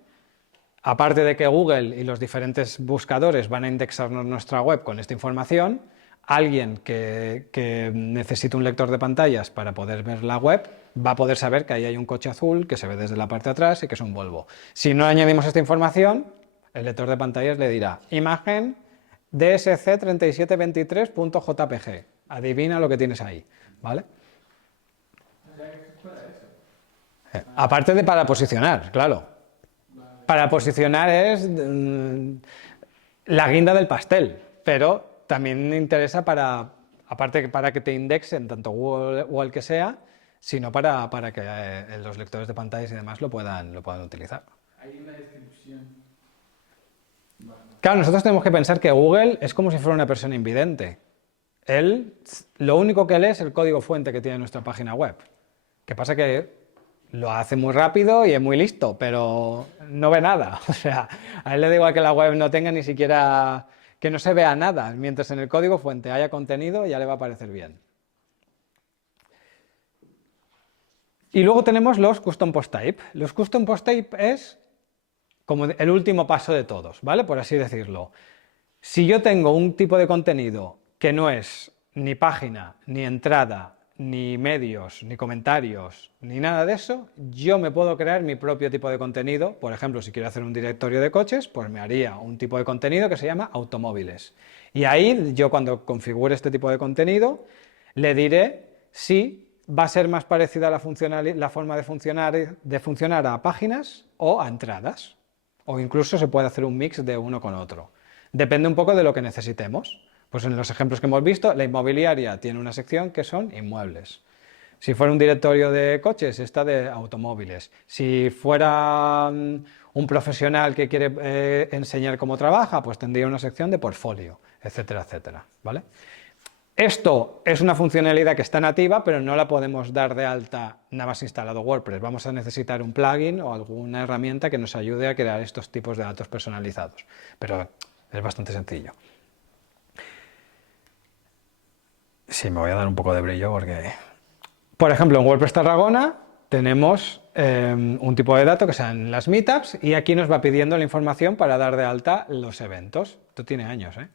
aparte de que Google y los diferentes buscadores van a indexarnos nuestra web con esta información, alguien que necesite un lector de pantallas para poder ver la web va a poder saber que ahí hay un coche azul que se ve desde la parte de atrás y que es un Volvo. Si no añadimos esta información, el lector de pantallas le dirá imagen dsc3723.jpg. Adivina lo que tienes ahí, ¿vale? Aparte de para posicionar, claro. Para posicionar es la guinda del pastel, pero también interesa aparte para que te indexen tanto Google o el que sea, sino para que los lectores de pantallas y demás lo puedan utilizar. Ahí en la descripción. Claro, nosotros tenemos que pensar que Google es como si fuera una persona invidente. Lo único que lee es el código fuente que tiene nuestra página web. ¿Qué pasa? Que lo hace muy rápido y es muy listo, pero no ve nada. O sea, a él le da igual que la web no tenga ni siquiera, que no se vea nada. Mientras en el código fuente haya contenido, ya le va a parecer bien. Y luego tenemos los custom post type. Los custom post type es como el último paso de todos, ¿vale? Por así decirlo. Si yo tengo un tipo de contenido que no es ni página, ni entrada, ni medios, ni comentarios, ni nada de eso, yo me puedo crear mi propio tipo de contenido. Por ejemplo, si quiero hacer un directorio de coches, pues me haría un tipo de contenido que se llama automóviles. Y ahí yo cuando configure este tipo de contenido, le diré si va a ser más parecida a la forma de funcionar a páginas o a entradas. O incluso se puede hacer un mix de uno con otro. Depende un poco de lo que necesitemos. Pues en los ejemplos que hemos visto, la inmobiliaria tiene una sección que son inmuebles. Si fuera un directorio de coches, está de automóviles. Si fuera un profesional que quiere enseñar cómo trabaja, pues tendría una sección de portfolio, etcétera, etcétera, ¿vale? Esto es una funcionalidad que está nativa, pero no la podemos dar de alta nada más instalado WordPress. Vamos a necesitar un plugin o alguna herramienta que nos ayude a crear estos tipos de datos personalizados. Pero es bastante sencillo. Sí, me voy a dar un poco de brillo porque... Por ejemplo, en WordPress Tarragona tenemos un tipo de dato que sean las meetups y aquí nos va pidiendo la información para dar de alta los eventos. Esto tiene años, ¿eh?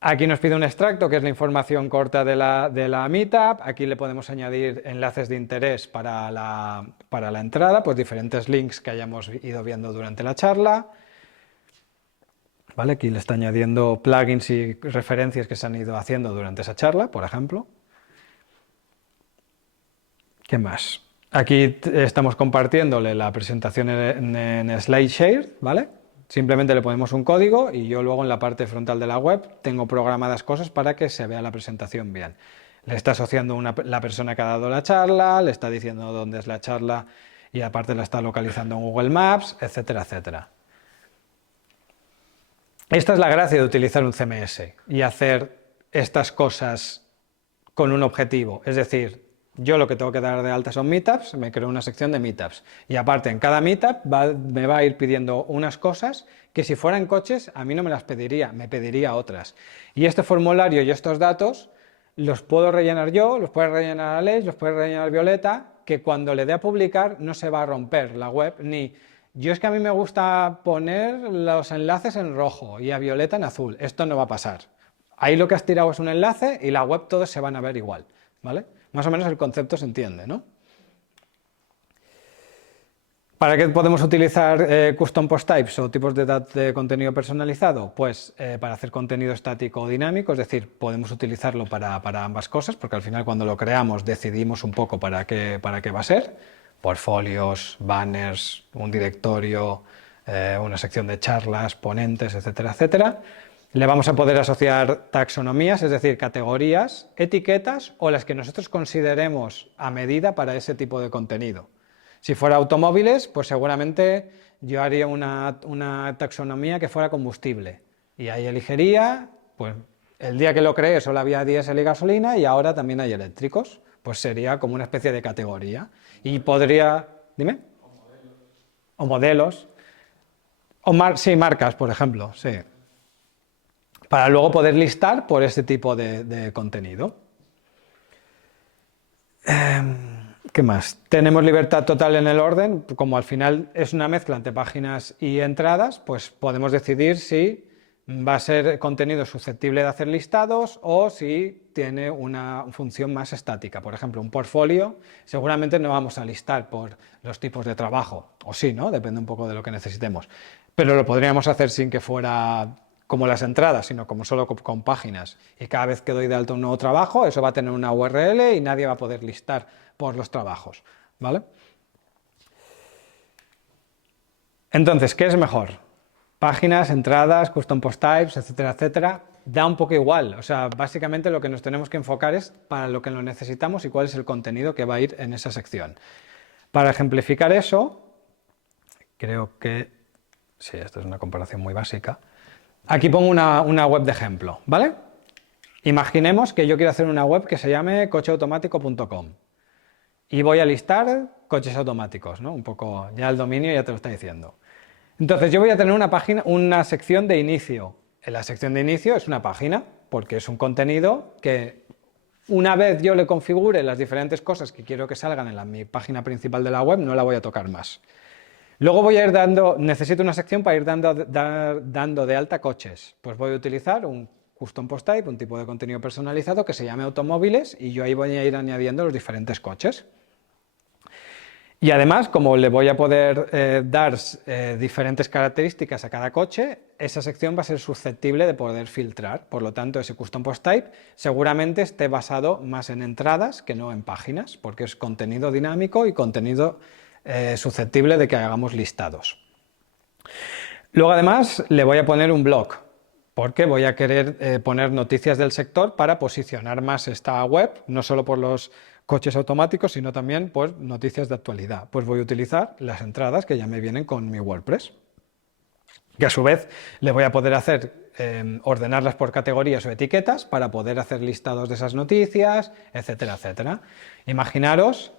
Aquí nos pide un extracto, que es la información corta de la meetup. Aquí le podemos añadir enlaces de interés para la entrada, pues diferentes links que hayamos ido viendo durante la charla. ¿Vale? Aquí le está añadiendo plugins y referencias que se han ido haciendo durante esa charla, por ejemplo. ¿Qué más? Aquí estamos compartiéndole la presentación en SlideShare, ¿vale? Simplemente le ponemos un código y yo luego en la parte frontal de la web tengo programadas cosas para que se vea la presentación bien. Le está asociando la persona que ha dado la charla, le está diciendo dónde es la charla y aparte la está localizando en Google Maps, etcétera, etcétera. Esta es la gracia de utilizar un CMS y hacer estas cosas con un objetivo. Es decir, yo lo que tengo que dar de alta son meetups, me creo una sección de meetups. Y aparte, en cada meetup me va a ir pidiendo unas cosas que si fueran coches a mí no me las pediría, me pediría otras. Y este formulario y estos datos los puedo rellenar yo, los puede rellenar Aleix, los puede rellenar Violeta, que cuando le dé a publicar no se va a romper la web, ni... Yo es que a mí me gusta poner los enlaces en rojo y a Violeta en azul. Esto no va a pasar. Ahí lo que has tirado es un enlace y la web todos se van a ver igual, ¿vale? Más o menos el concepto se entiende, ¿no? ¿Para qué podemos utilizar custom post types o tipos de contenido personalizado? Pues para hacer contenido estático o dinámico, es decir, podemos utilizarlo para ambas cosas, porque al final cuando lo creamos decidimos un poco para qué va a ser. Portfolios, banners, un directorio, una sección de charlas, ponentes, etcétera, etcétera. Le vamos a poder asociar taxonomías, es decir, categorías, etiquetas o las que nosotros consideremos a medida para ese tipo de contenido. Si fuera automóviles, pues seguramente yo haría una taxonomía que fuera combustible. Y ahí elegiría, pues el día que lo creé solo había diésel y gasolina y ahora también hay eléctricos. Pues sería como una especie de categoría. Y podría... ¿Dime? O modelos. Sí, marcas, por ejemplo, sí. para luego poder listar por este tipo de contenido. ¿Qué más? Tenemos libertad total en el orden, como al final es una mezcla entre páginas y entradas, pues podemos decidir si va a ser contenido susceptible de hacer listados o si tiene una función más estática. Por ejemplo, un portfolio seguramente no vamos a listar por los tipos de trabajo, o sí, ¿no? Depende un poco de lo que necesitemos. Pero lo podríamos hacer sin que fuera como las entradas, sino como solo con páginas. Y cada vez que doy de alta un nuevo trabajo, eso va a tener una URL y nadie va a poder listar por los trabajos, ¿vale? Entonces, ¿qué es mejor? Páginas, entradas, custom post types, etcétera, etcétera, da un poco igual. O sea, básicamente lo que nos tenemos que enfocar es para lo que lo necesitamos y cuál es el contenido que va a ir en esa sección. Para ejemplificar eso, creo que... Sí, esto es una comparación muy básica. Aquí pongo una web de ejemplo, ¿vale? Imaginemos que yo quiero hacer una web que se llame cocheautomático.com y voy a listar coches automáticos, ¿no? Un poco, ya el dominio ya te lo está diciendo. Entonces yo voy a tener una página, una sección de inicio. En la sección de inicio es una página, porque es un contenido que una vez yo le configure las diferentes cosas que quiero que salgan en mi página principal de la web, no la voy a tocar más. Luego voy a ir necesito una sección para ir dando de alta coches. Pues voy a utilizar un custom post type, un tipo de contenido personalizado que se llame automóviles y yo ahí voy a ir añadiendo los diferentes coches. Y además, como le voy a poder dar diferentes características a cada coche, esa sección va a ser susceptible de poder filtrar. Por lo tanto, ese custom post type seguramente esté basado más en entradas que no en páginas, porque es contenido dinámico y contenido susceptible de que hagamos listados. Luego, además, le voy a poner un blog, porque voy a querer poner noticias del sector para posicionar más esta web, no solo por los coches automáticos, sino también por noticias de actualidad. Pues voy a utilizar las entradas que ya me vienen con mi WordPress, que a su vez le voy a poder hacer ordenarlas por categorías o etiquetas para poder hacer listados de esas noticias, etcétera, etcétera. Imaginaros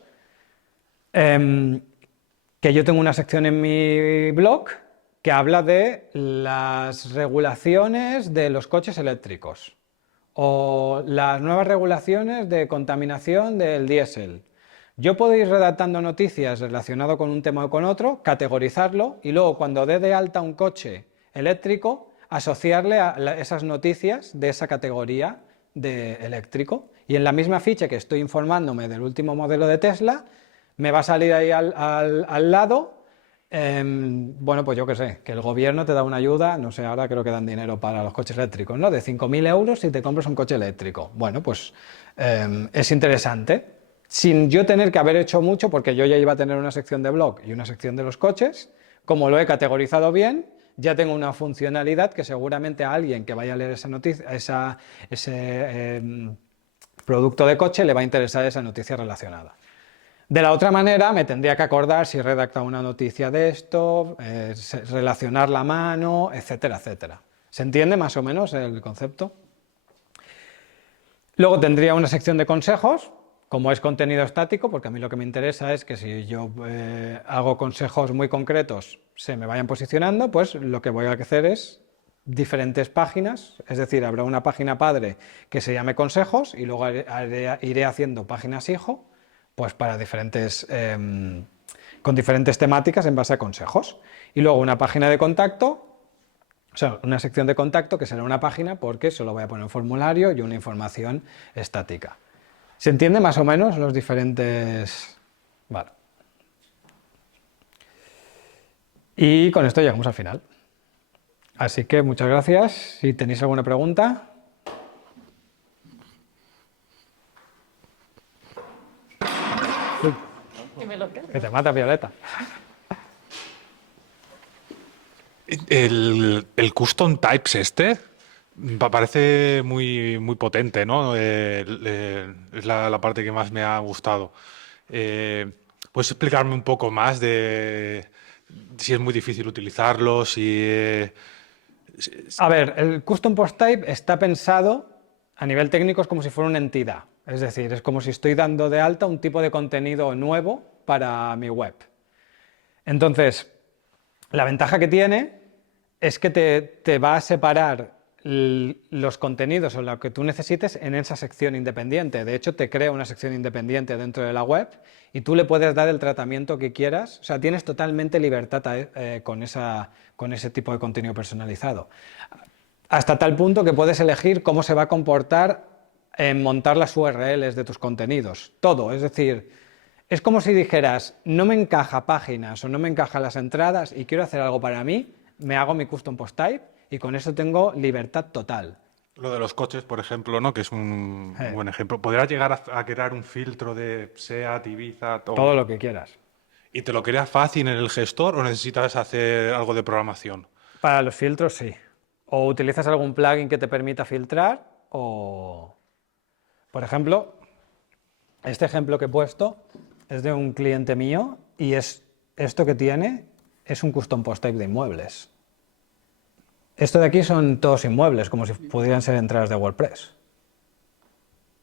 que yo tengo una sección en mi blog que habla de las regulaciones de los coches eléctricos o las nuevas regulaciones de contaminación del diésel. Yo puedo ir redactando noticias relacionadas con un tema o con otro, categorizarlo y luego cuando dé de alta un coche eléctrico, asociarle a esas noticias de esa categoría de eléctrico. Y en la misma ficha que estoy informándome del último modelo de Tesla, me va a salir ahí al lado, bueno, pues yo qué sé, que el gobierno te da una ayuda, no sé, ahora creo que dan dinero para los coches eléctricos, ¿no? De 5.000 euros si te compras un coche eléctrico. Bueno, pues es interesante, sin yo tener que haber hecho mucho, porque yo ya iba a tener una sección de blog y una sección de los coches, como lo he categorizado bien, ya tengo una funcionalidad que seguramente a alguien que vaya a leer esa noticia, ese producto de coche le va a interesar esa noticia relacionada. De la otra manera, me tendría que acordar si he redactado una noticia de esto, relacionar la mano, etcétera, etcétera. ¿Se entiende más o menos el concepto? Luego tendría una sección de consejos, como es contenido estático, porque a mí lo que me interesa es que si yo hago consejos muy concretos se me vayan posicionando, pues lo que voy a hacer es diferentes páginas, es decir, habrá una página padre que se llame consejos y luego iré haciendo páginas hijo, pues para con diferentes temáticas en base a consejos. Y luego una página de contacto, o sea, una sección de contacto que será una página porque solo voy a poner un formulario y una información estática. ¿Se entiende más o menos los diferentes...? Vale. Y con esto llegamos al final. Así que muchas gracias. Si tenéis alguna pregunta... Que te mata, Violeta. El custom types parece muy potente, ¿no? Es la parte que más me ha gustado. ¿Puedes explicarme un poco más de si es muy difícil utilizarlo? A ver, el custom post type está pensado a nivel técnico es como si fuera una entidad. Es decir, es como si estoy dando de alta un tipo de contenido nuevo para mi web. Entonces, la ventaja que tiene es que te va a separar los contenidos o lo que tú necesites en esa sección independiente. De hecho, te crea una sección independiente dentro de la web y tú le puedes dar el tratamiento que quieras. O sea, tienes totalmente libertad con ese tipo de contenido personalizado. Hasta tal punto que puedes elegir cómo se va a comportar en montar las URLs de tus contenidos. Todo, es decir, es como si dijeras, no me encaja páginas o no me encajan las entradas y quiero hacer algo para mí, me hago mi custom post type y con eso tengo libertad total. Lo de los coches, por ejemplo, ¿no? Que es un buen ejemplo. ¿Podrás llegar a crear un filtro de SEAT, Ibiza, Todo lo que quieras. ¿Y te lo creas fácil en el gestor o necesitas hacer algo de programación? Para los filtros, sí. O utilizas algún plugin que te permita filtrar o... Por ejemplo, este ejemplo que he puesto es de un cliente mío y esto que tiene es un custom post type de inmuebles. Esto de aquí son todos inmuebles, como si pudieran ser entradas de WordPress.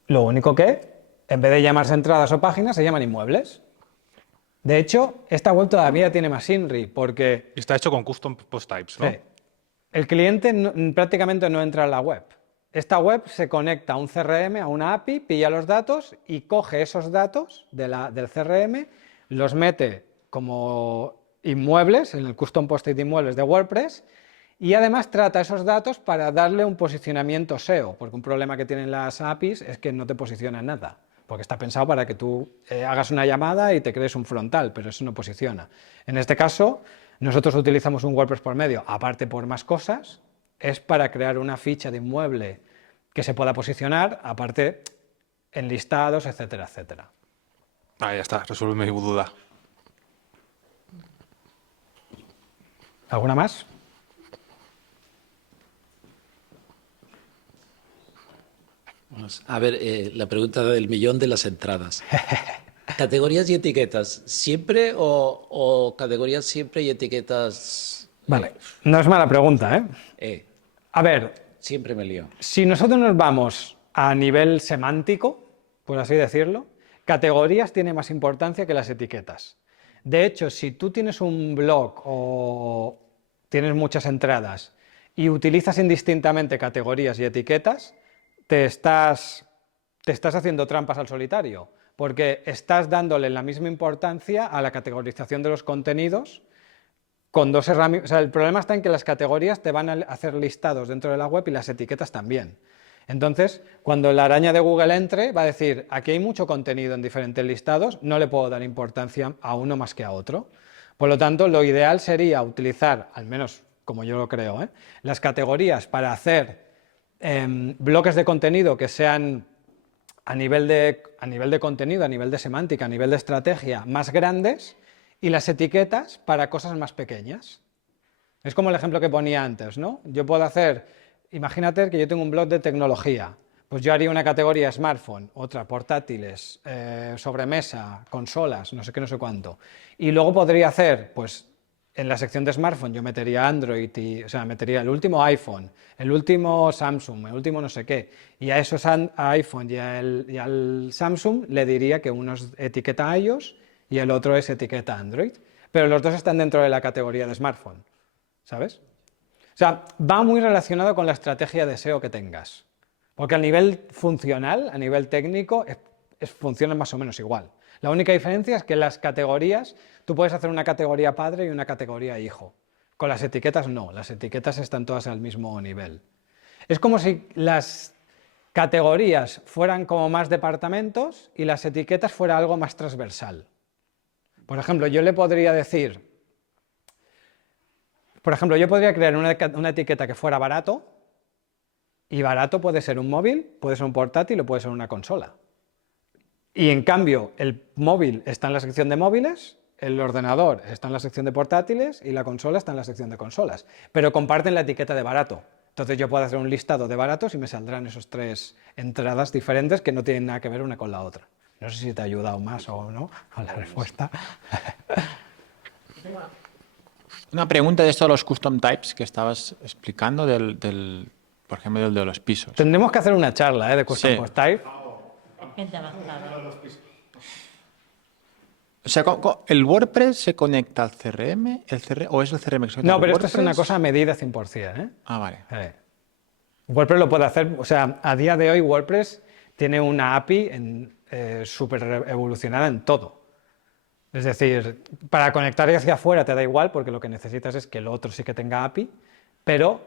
Lo único que, en vez de llamarse entradas o páginas, se llaman inmuebles. De hecho, esta web todavía tiene más INRI, porque... Está hecho con custom post types, ¿no? Sí. El cliente prácticamente no entra en la web. Esta web se conecta a un CRM, a una API, pilla los datos y coge esos datos del CRM, los mete como inmuebles, en el custom post type de inmuebles de WordPress, y además trata esos datos para darle un posicionamiento SEO, porque un problema que tienen las APIs es que no te posicionan nada, porque está pensado para que tú hagas una llamada y te crees un frontal, pero eso no posiciona. En este caso, nosotros utilizamos un WordPress por medio, aparte por más cosas, es para crear una ficha de inmueble que se pueda posicionar, aparte en listados, etcétera, etcétera. Ah, ya está, resuelve mi duda. ¿Alguna más? A ver, la pregunta del millón de las entradas. ¿Categorías y etiquetas siempre o categorías siempre y etiquetas? Vale, no es mala pregunta, ¿eh? A ver, Siempre me lío. si nosotros nos vamos a nivel semántico, por así decirlo, categorías tienen más importancia que las etiquetas. De hecho, si tú tienes un blog o tienes muchas entradas y utilizas indistintamente categorías y etiquetas, te estás haciendo trampas al solitario, porque estás dándole la misma importancia a la categorización de los contenidos con dos herramientas. O sea, el problema está en que las categorías te van a hacer listados dentro de la web y las etiquetas también. Entonces, cuando la araña de Google entre, va a decir, aquí hay mucho contenido en diferentes listados, no le puedo dar importancia a uno más que a otro. Por lo tanto, lo ideal sería utilizar, al menos como yo lo creo, las categorías para hacer bloques de contenido que sean a nivel de contenido, a nivel de semántica, a nivel de estrategia, más grandes, y las etiquetas para cosas más pequeñas. Es como el ejemplo que ponía antes, ¿no? Yo puedo hacer, imagínate que yo tengo un blog de tecnología, pues yo haría una categoría smartphone, otra portátiles, sobremesa, consolas, no sé qué, no sé cuánto. Y luego podría hacer, pues en la sección de smartphone yo metería Android, o sea, metería el último iPhone, el último Samsung, el último no sé qué, y a esos iPhone y al Samsung le diría que uno es etiqueta iOS y el otro es etiqueta Android, pero los dos están dentro de la categoría de smartphone, ¿sabes? O sea, va muy relacionado con la estrategia de SEO que tengas, porque a nivel funcional, a nivel técnico, funcionan más o menos igual. La única diferencia es que las categorías, tú puedes hacer una categoría padre y una categoría hijo. Con las etiquetas no, las etiquetas están todas al mismo nivel. Es como si las categorías fueran como más departamentos y las etiquetas fuera algo más transversal. Por ejemplo, yo le podría decir, yo podría crear una etiqueta que fuera barato, y barato puede ser un móvil, puede ser un portátil o puede ser una consola. Y en cambio, el móvil está en la sección de móviles, el ordenador está en la sección de portátiles y la consola está en la sección de consolas. Pero comparten la etiqueta de barato. Entonces yo puedo hacer un listado de baratos y me saldrán esos tres entradas diferentes que no tienen nada que ver una con la otra. No sé si te ha ayudado más o no con la respuesta. Una pregunta de esto de los custom types que estabas explicando, por ejemplo, del de los pisos. Tendremos que hacer una charla de custom post type. O sea, ¿el WordPress se conecta al CRM? ¿O es el CRM que se conecta No, al pero WordPress? esto es una cosa medida 100%, ¿eh? Ah, vale. WordPress lo puede hacer, o sea, a día de hoy WordPress tiene una API súper evolucionada en todo. Es decir, para conectar hacia afuera te da igual porque lo que necesitas es que el otro sí que tenga API, pero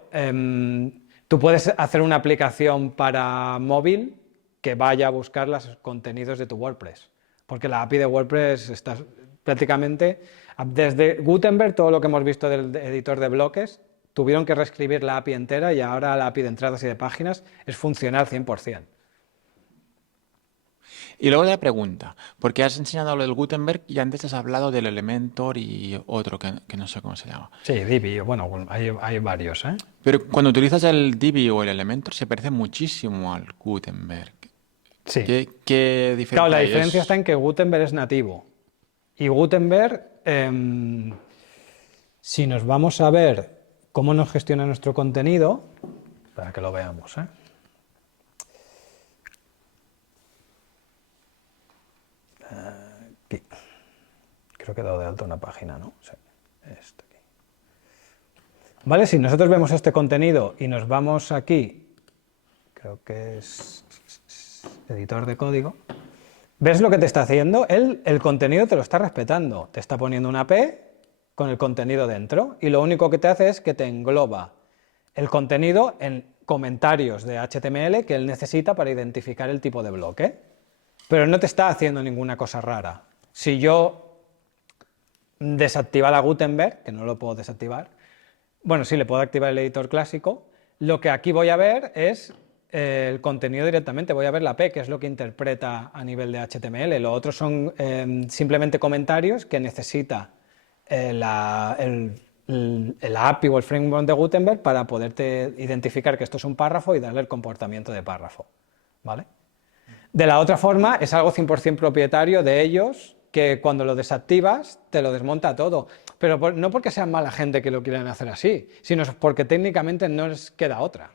tú puedes hacer una aplicación para móvil que vaya a buscar los contenidos de tu WordPress, porque la API de WordPress está prácticamente, desde Gutenberg, todo lo que hemos visto del editor de bloques, tuvieron que reescribir la API entera y ahora la API de entradas y de páginas es funcional 100%. Y luego la pregunta, porque has enseñado lo del Gutenberg y antes has hablado del Elementor y otro que no sé cómo se llama. Sí, Divi, bueno, hay varios, ¿eh? Pero cuando utilizas el Divi o el Elementor se parece muchísimo al Gutenberg. Sí. ¿Qué diferencia Claro, la hay? diferencia está en que Gutenberg es nativo. Y Gutenberg, si nos vamos a ver cómo nos gestiona nuestro contenido, para que lo veamos, ¿eh? Aquí. Creo que he dado de alta una página, ¿no? Sí, esto aquí. Vale, si nosotros vemos este contenido y nos vamos aquí, creo que es editor de código, ¿ves lo que te está haciendo? Él, el contenido te lo está respetando, te está poniendo una P con el contenido dentro y lo único que te hace es que te engloba el contenido en comentarios de HTML que él necesita para identificar el tipo de bloque. Pero no te está haciendo ninguna cosa rara. Si yo desactivara Gutenberg, que no lo puedo desactivar, bueno, sí, le puedo activar el editor clásico, lo que aquí voy a ver es el contenido directamente, voy a ver la P, que es lo que interpreta a nivel de HTML. Lo otro son simplemente comentarios que necesita la API o el framework de Gutenberg para poderte identificar que esto es un párrafo y darle el comportamiento de párrafo, ¿vale? De la otra forma, es algo 100% propietario de ellos, que cuando lo desactivas, te lo desmonta todo. Pero no porque sean mala gente que lo quieran hacer así, sino porque técnicamente no les queda otra.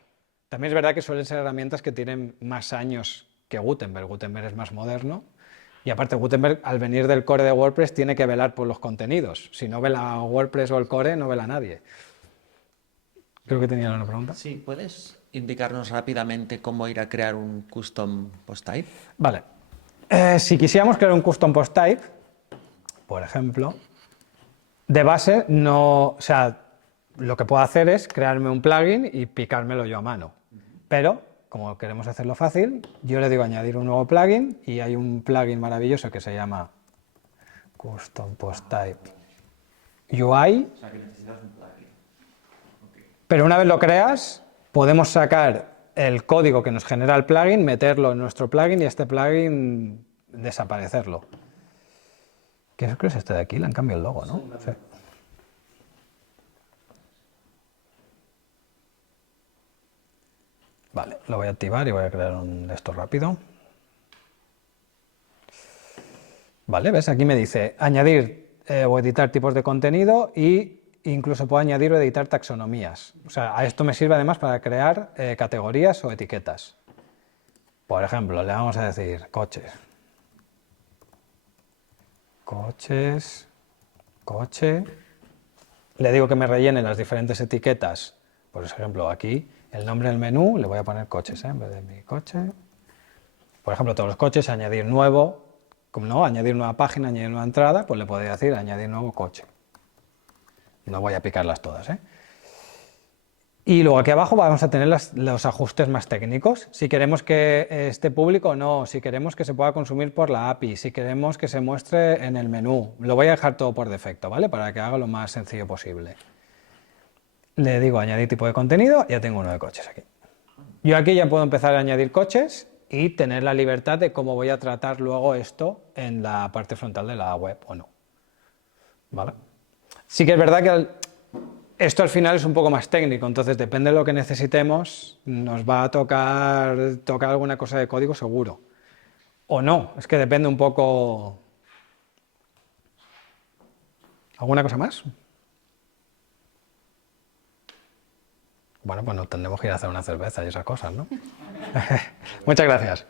También es verdad que suelen ser herramientas que tienen más años que Gutenberg. Gutenberg es más moderno. Y aparte, Gutenberg, al venir del core de WordPress, tiene que velar por los contenidos. Si no vela WordPress o el core, no vela nadie. Creo que tenía una pregunta. Sí, ¿puedes indicarnos rápidamente cómo ir a crear un custom post type? Vale. Si quisiéramos crear un custom post type, por ejemplo, de base no, o sea, lo que puedo hacer es crearme un plugin y picármelo yo a mano. Pero, como queremos hacerlo fácil, yo le digo añadir un nuevo plugin y hay un plugin maravilloso que se llama Custom Post Type UI. O sea, que necesitas un plugin. Pero una vez lo creas, podemos sacar el código que nos genera el plugin, meterlo en nuestro plugin y este plugin desaparecerlo. ¿Qué es este de aquí? Le han cambiado el logo, ¿no? Sí. Vale, lo voy a activar y voy a crear un de esto rápido. Vale, ¿ves? Aquí me dice añadir o editar tipos de contenido y incluso puedo añadir o editar taxonomías. O sea, a esto me sirve además para crear categorías o etiquetas. Por ejemplo, le vamos a decir coches. Coches, coche. Le digo que me rellene las diferentes etiquetas. Por ejemplo, aquí, el nombre del menú, le voy a poner coches, en vez de mi coche. Por ejemplo, todos los coches, añadir nuevo, como no, añadir nueva página, añadir nueva entrada, pues le podría decir añadir nuevo coche. No voy a picarlas todas, ¿eh? Y luego aquí abajo vamos a tener los ajustes más técnicos. Si queremos que esté público o no, si queremos que se pueda consumir por la API, si queremos que se muestre en el menú. Lo voy a dejar todo por defecto, ¿vale? Para que haga lo más sencillo posible. Le digo añadir tipo de contenido, ya tengo uno de coches aquí. Yo aquí ya puedo empezar a añadir coches y tener la libertad de cómo voy a tratar luego esto en la parte frontal de la web o no. ¿Vale? Sí que es verdad que esto al final es un poco más técnico, entonces depende de lo que necesitemos, nos va a tocar alguna cosa de código seguro. O no, es que depende un poco... ¿Alguna cosa más? Bueno, pues nos tendremos que ir a hacer una cerveza y esas cosas, ¿no? Muchas gracias.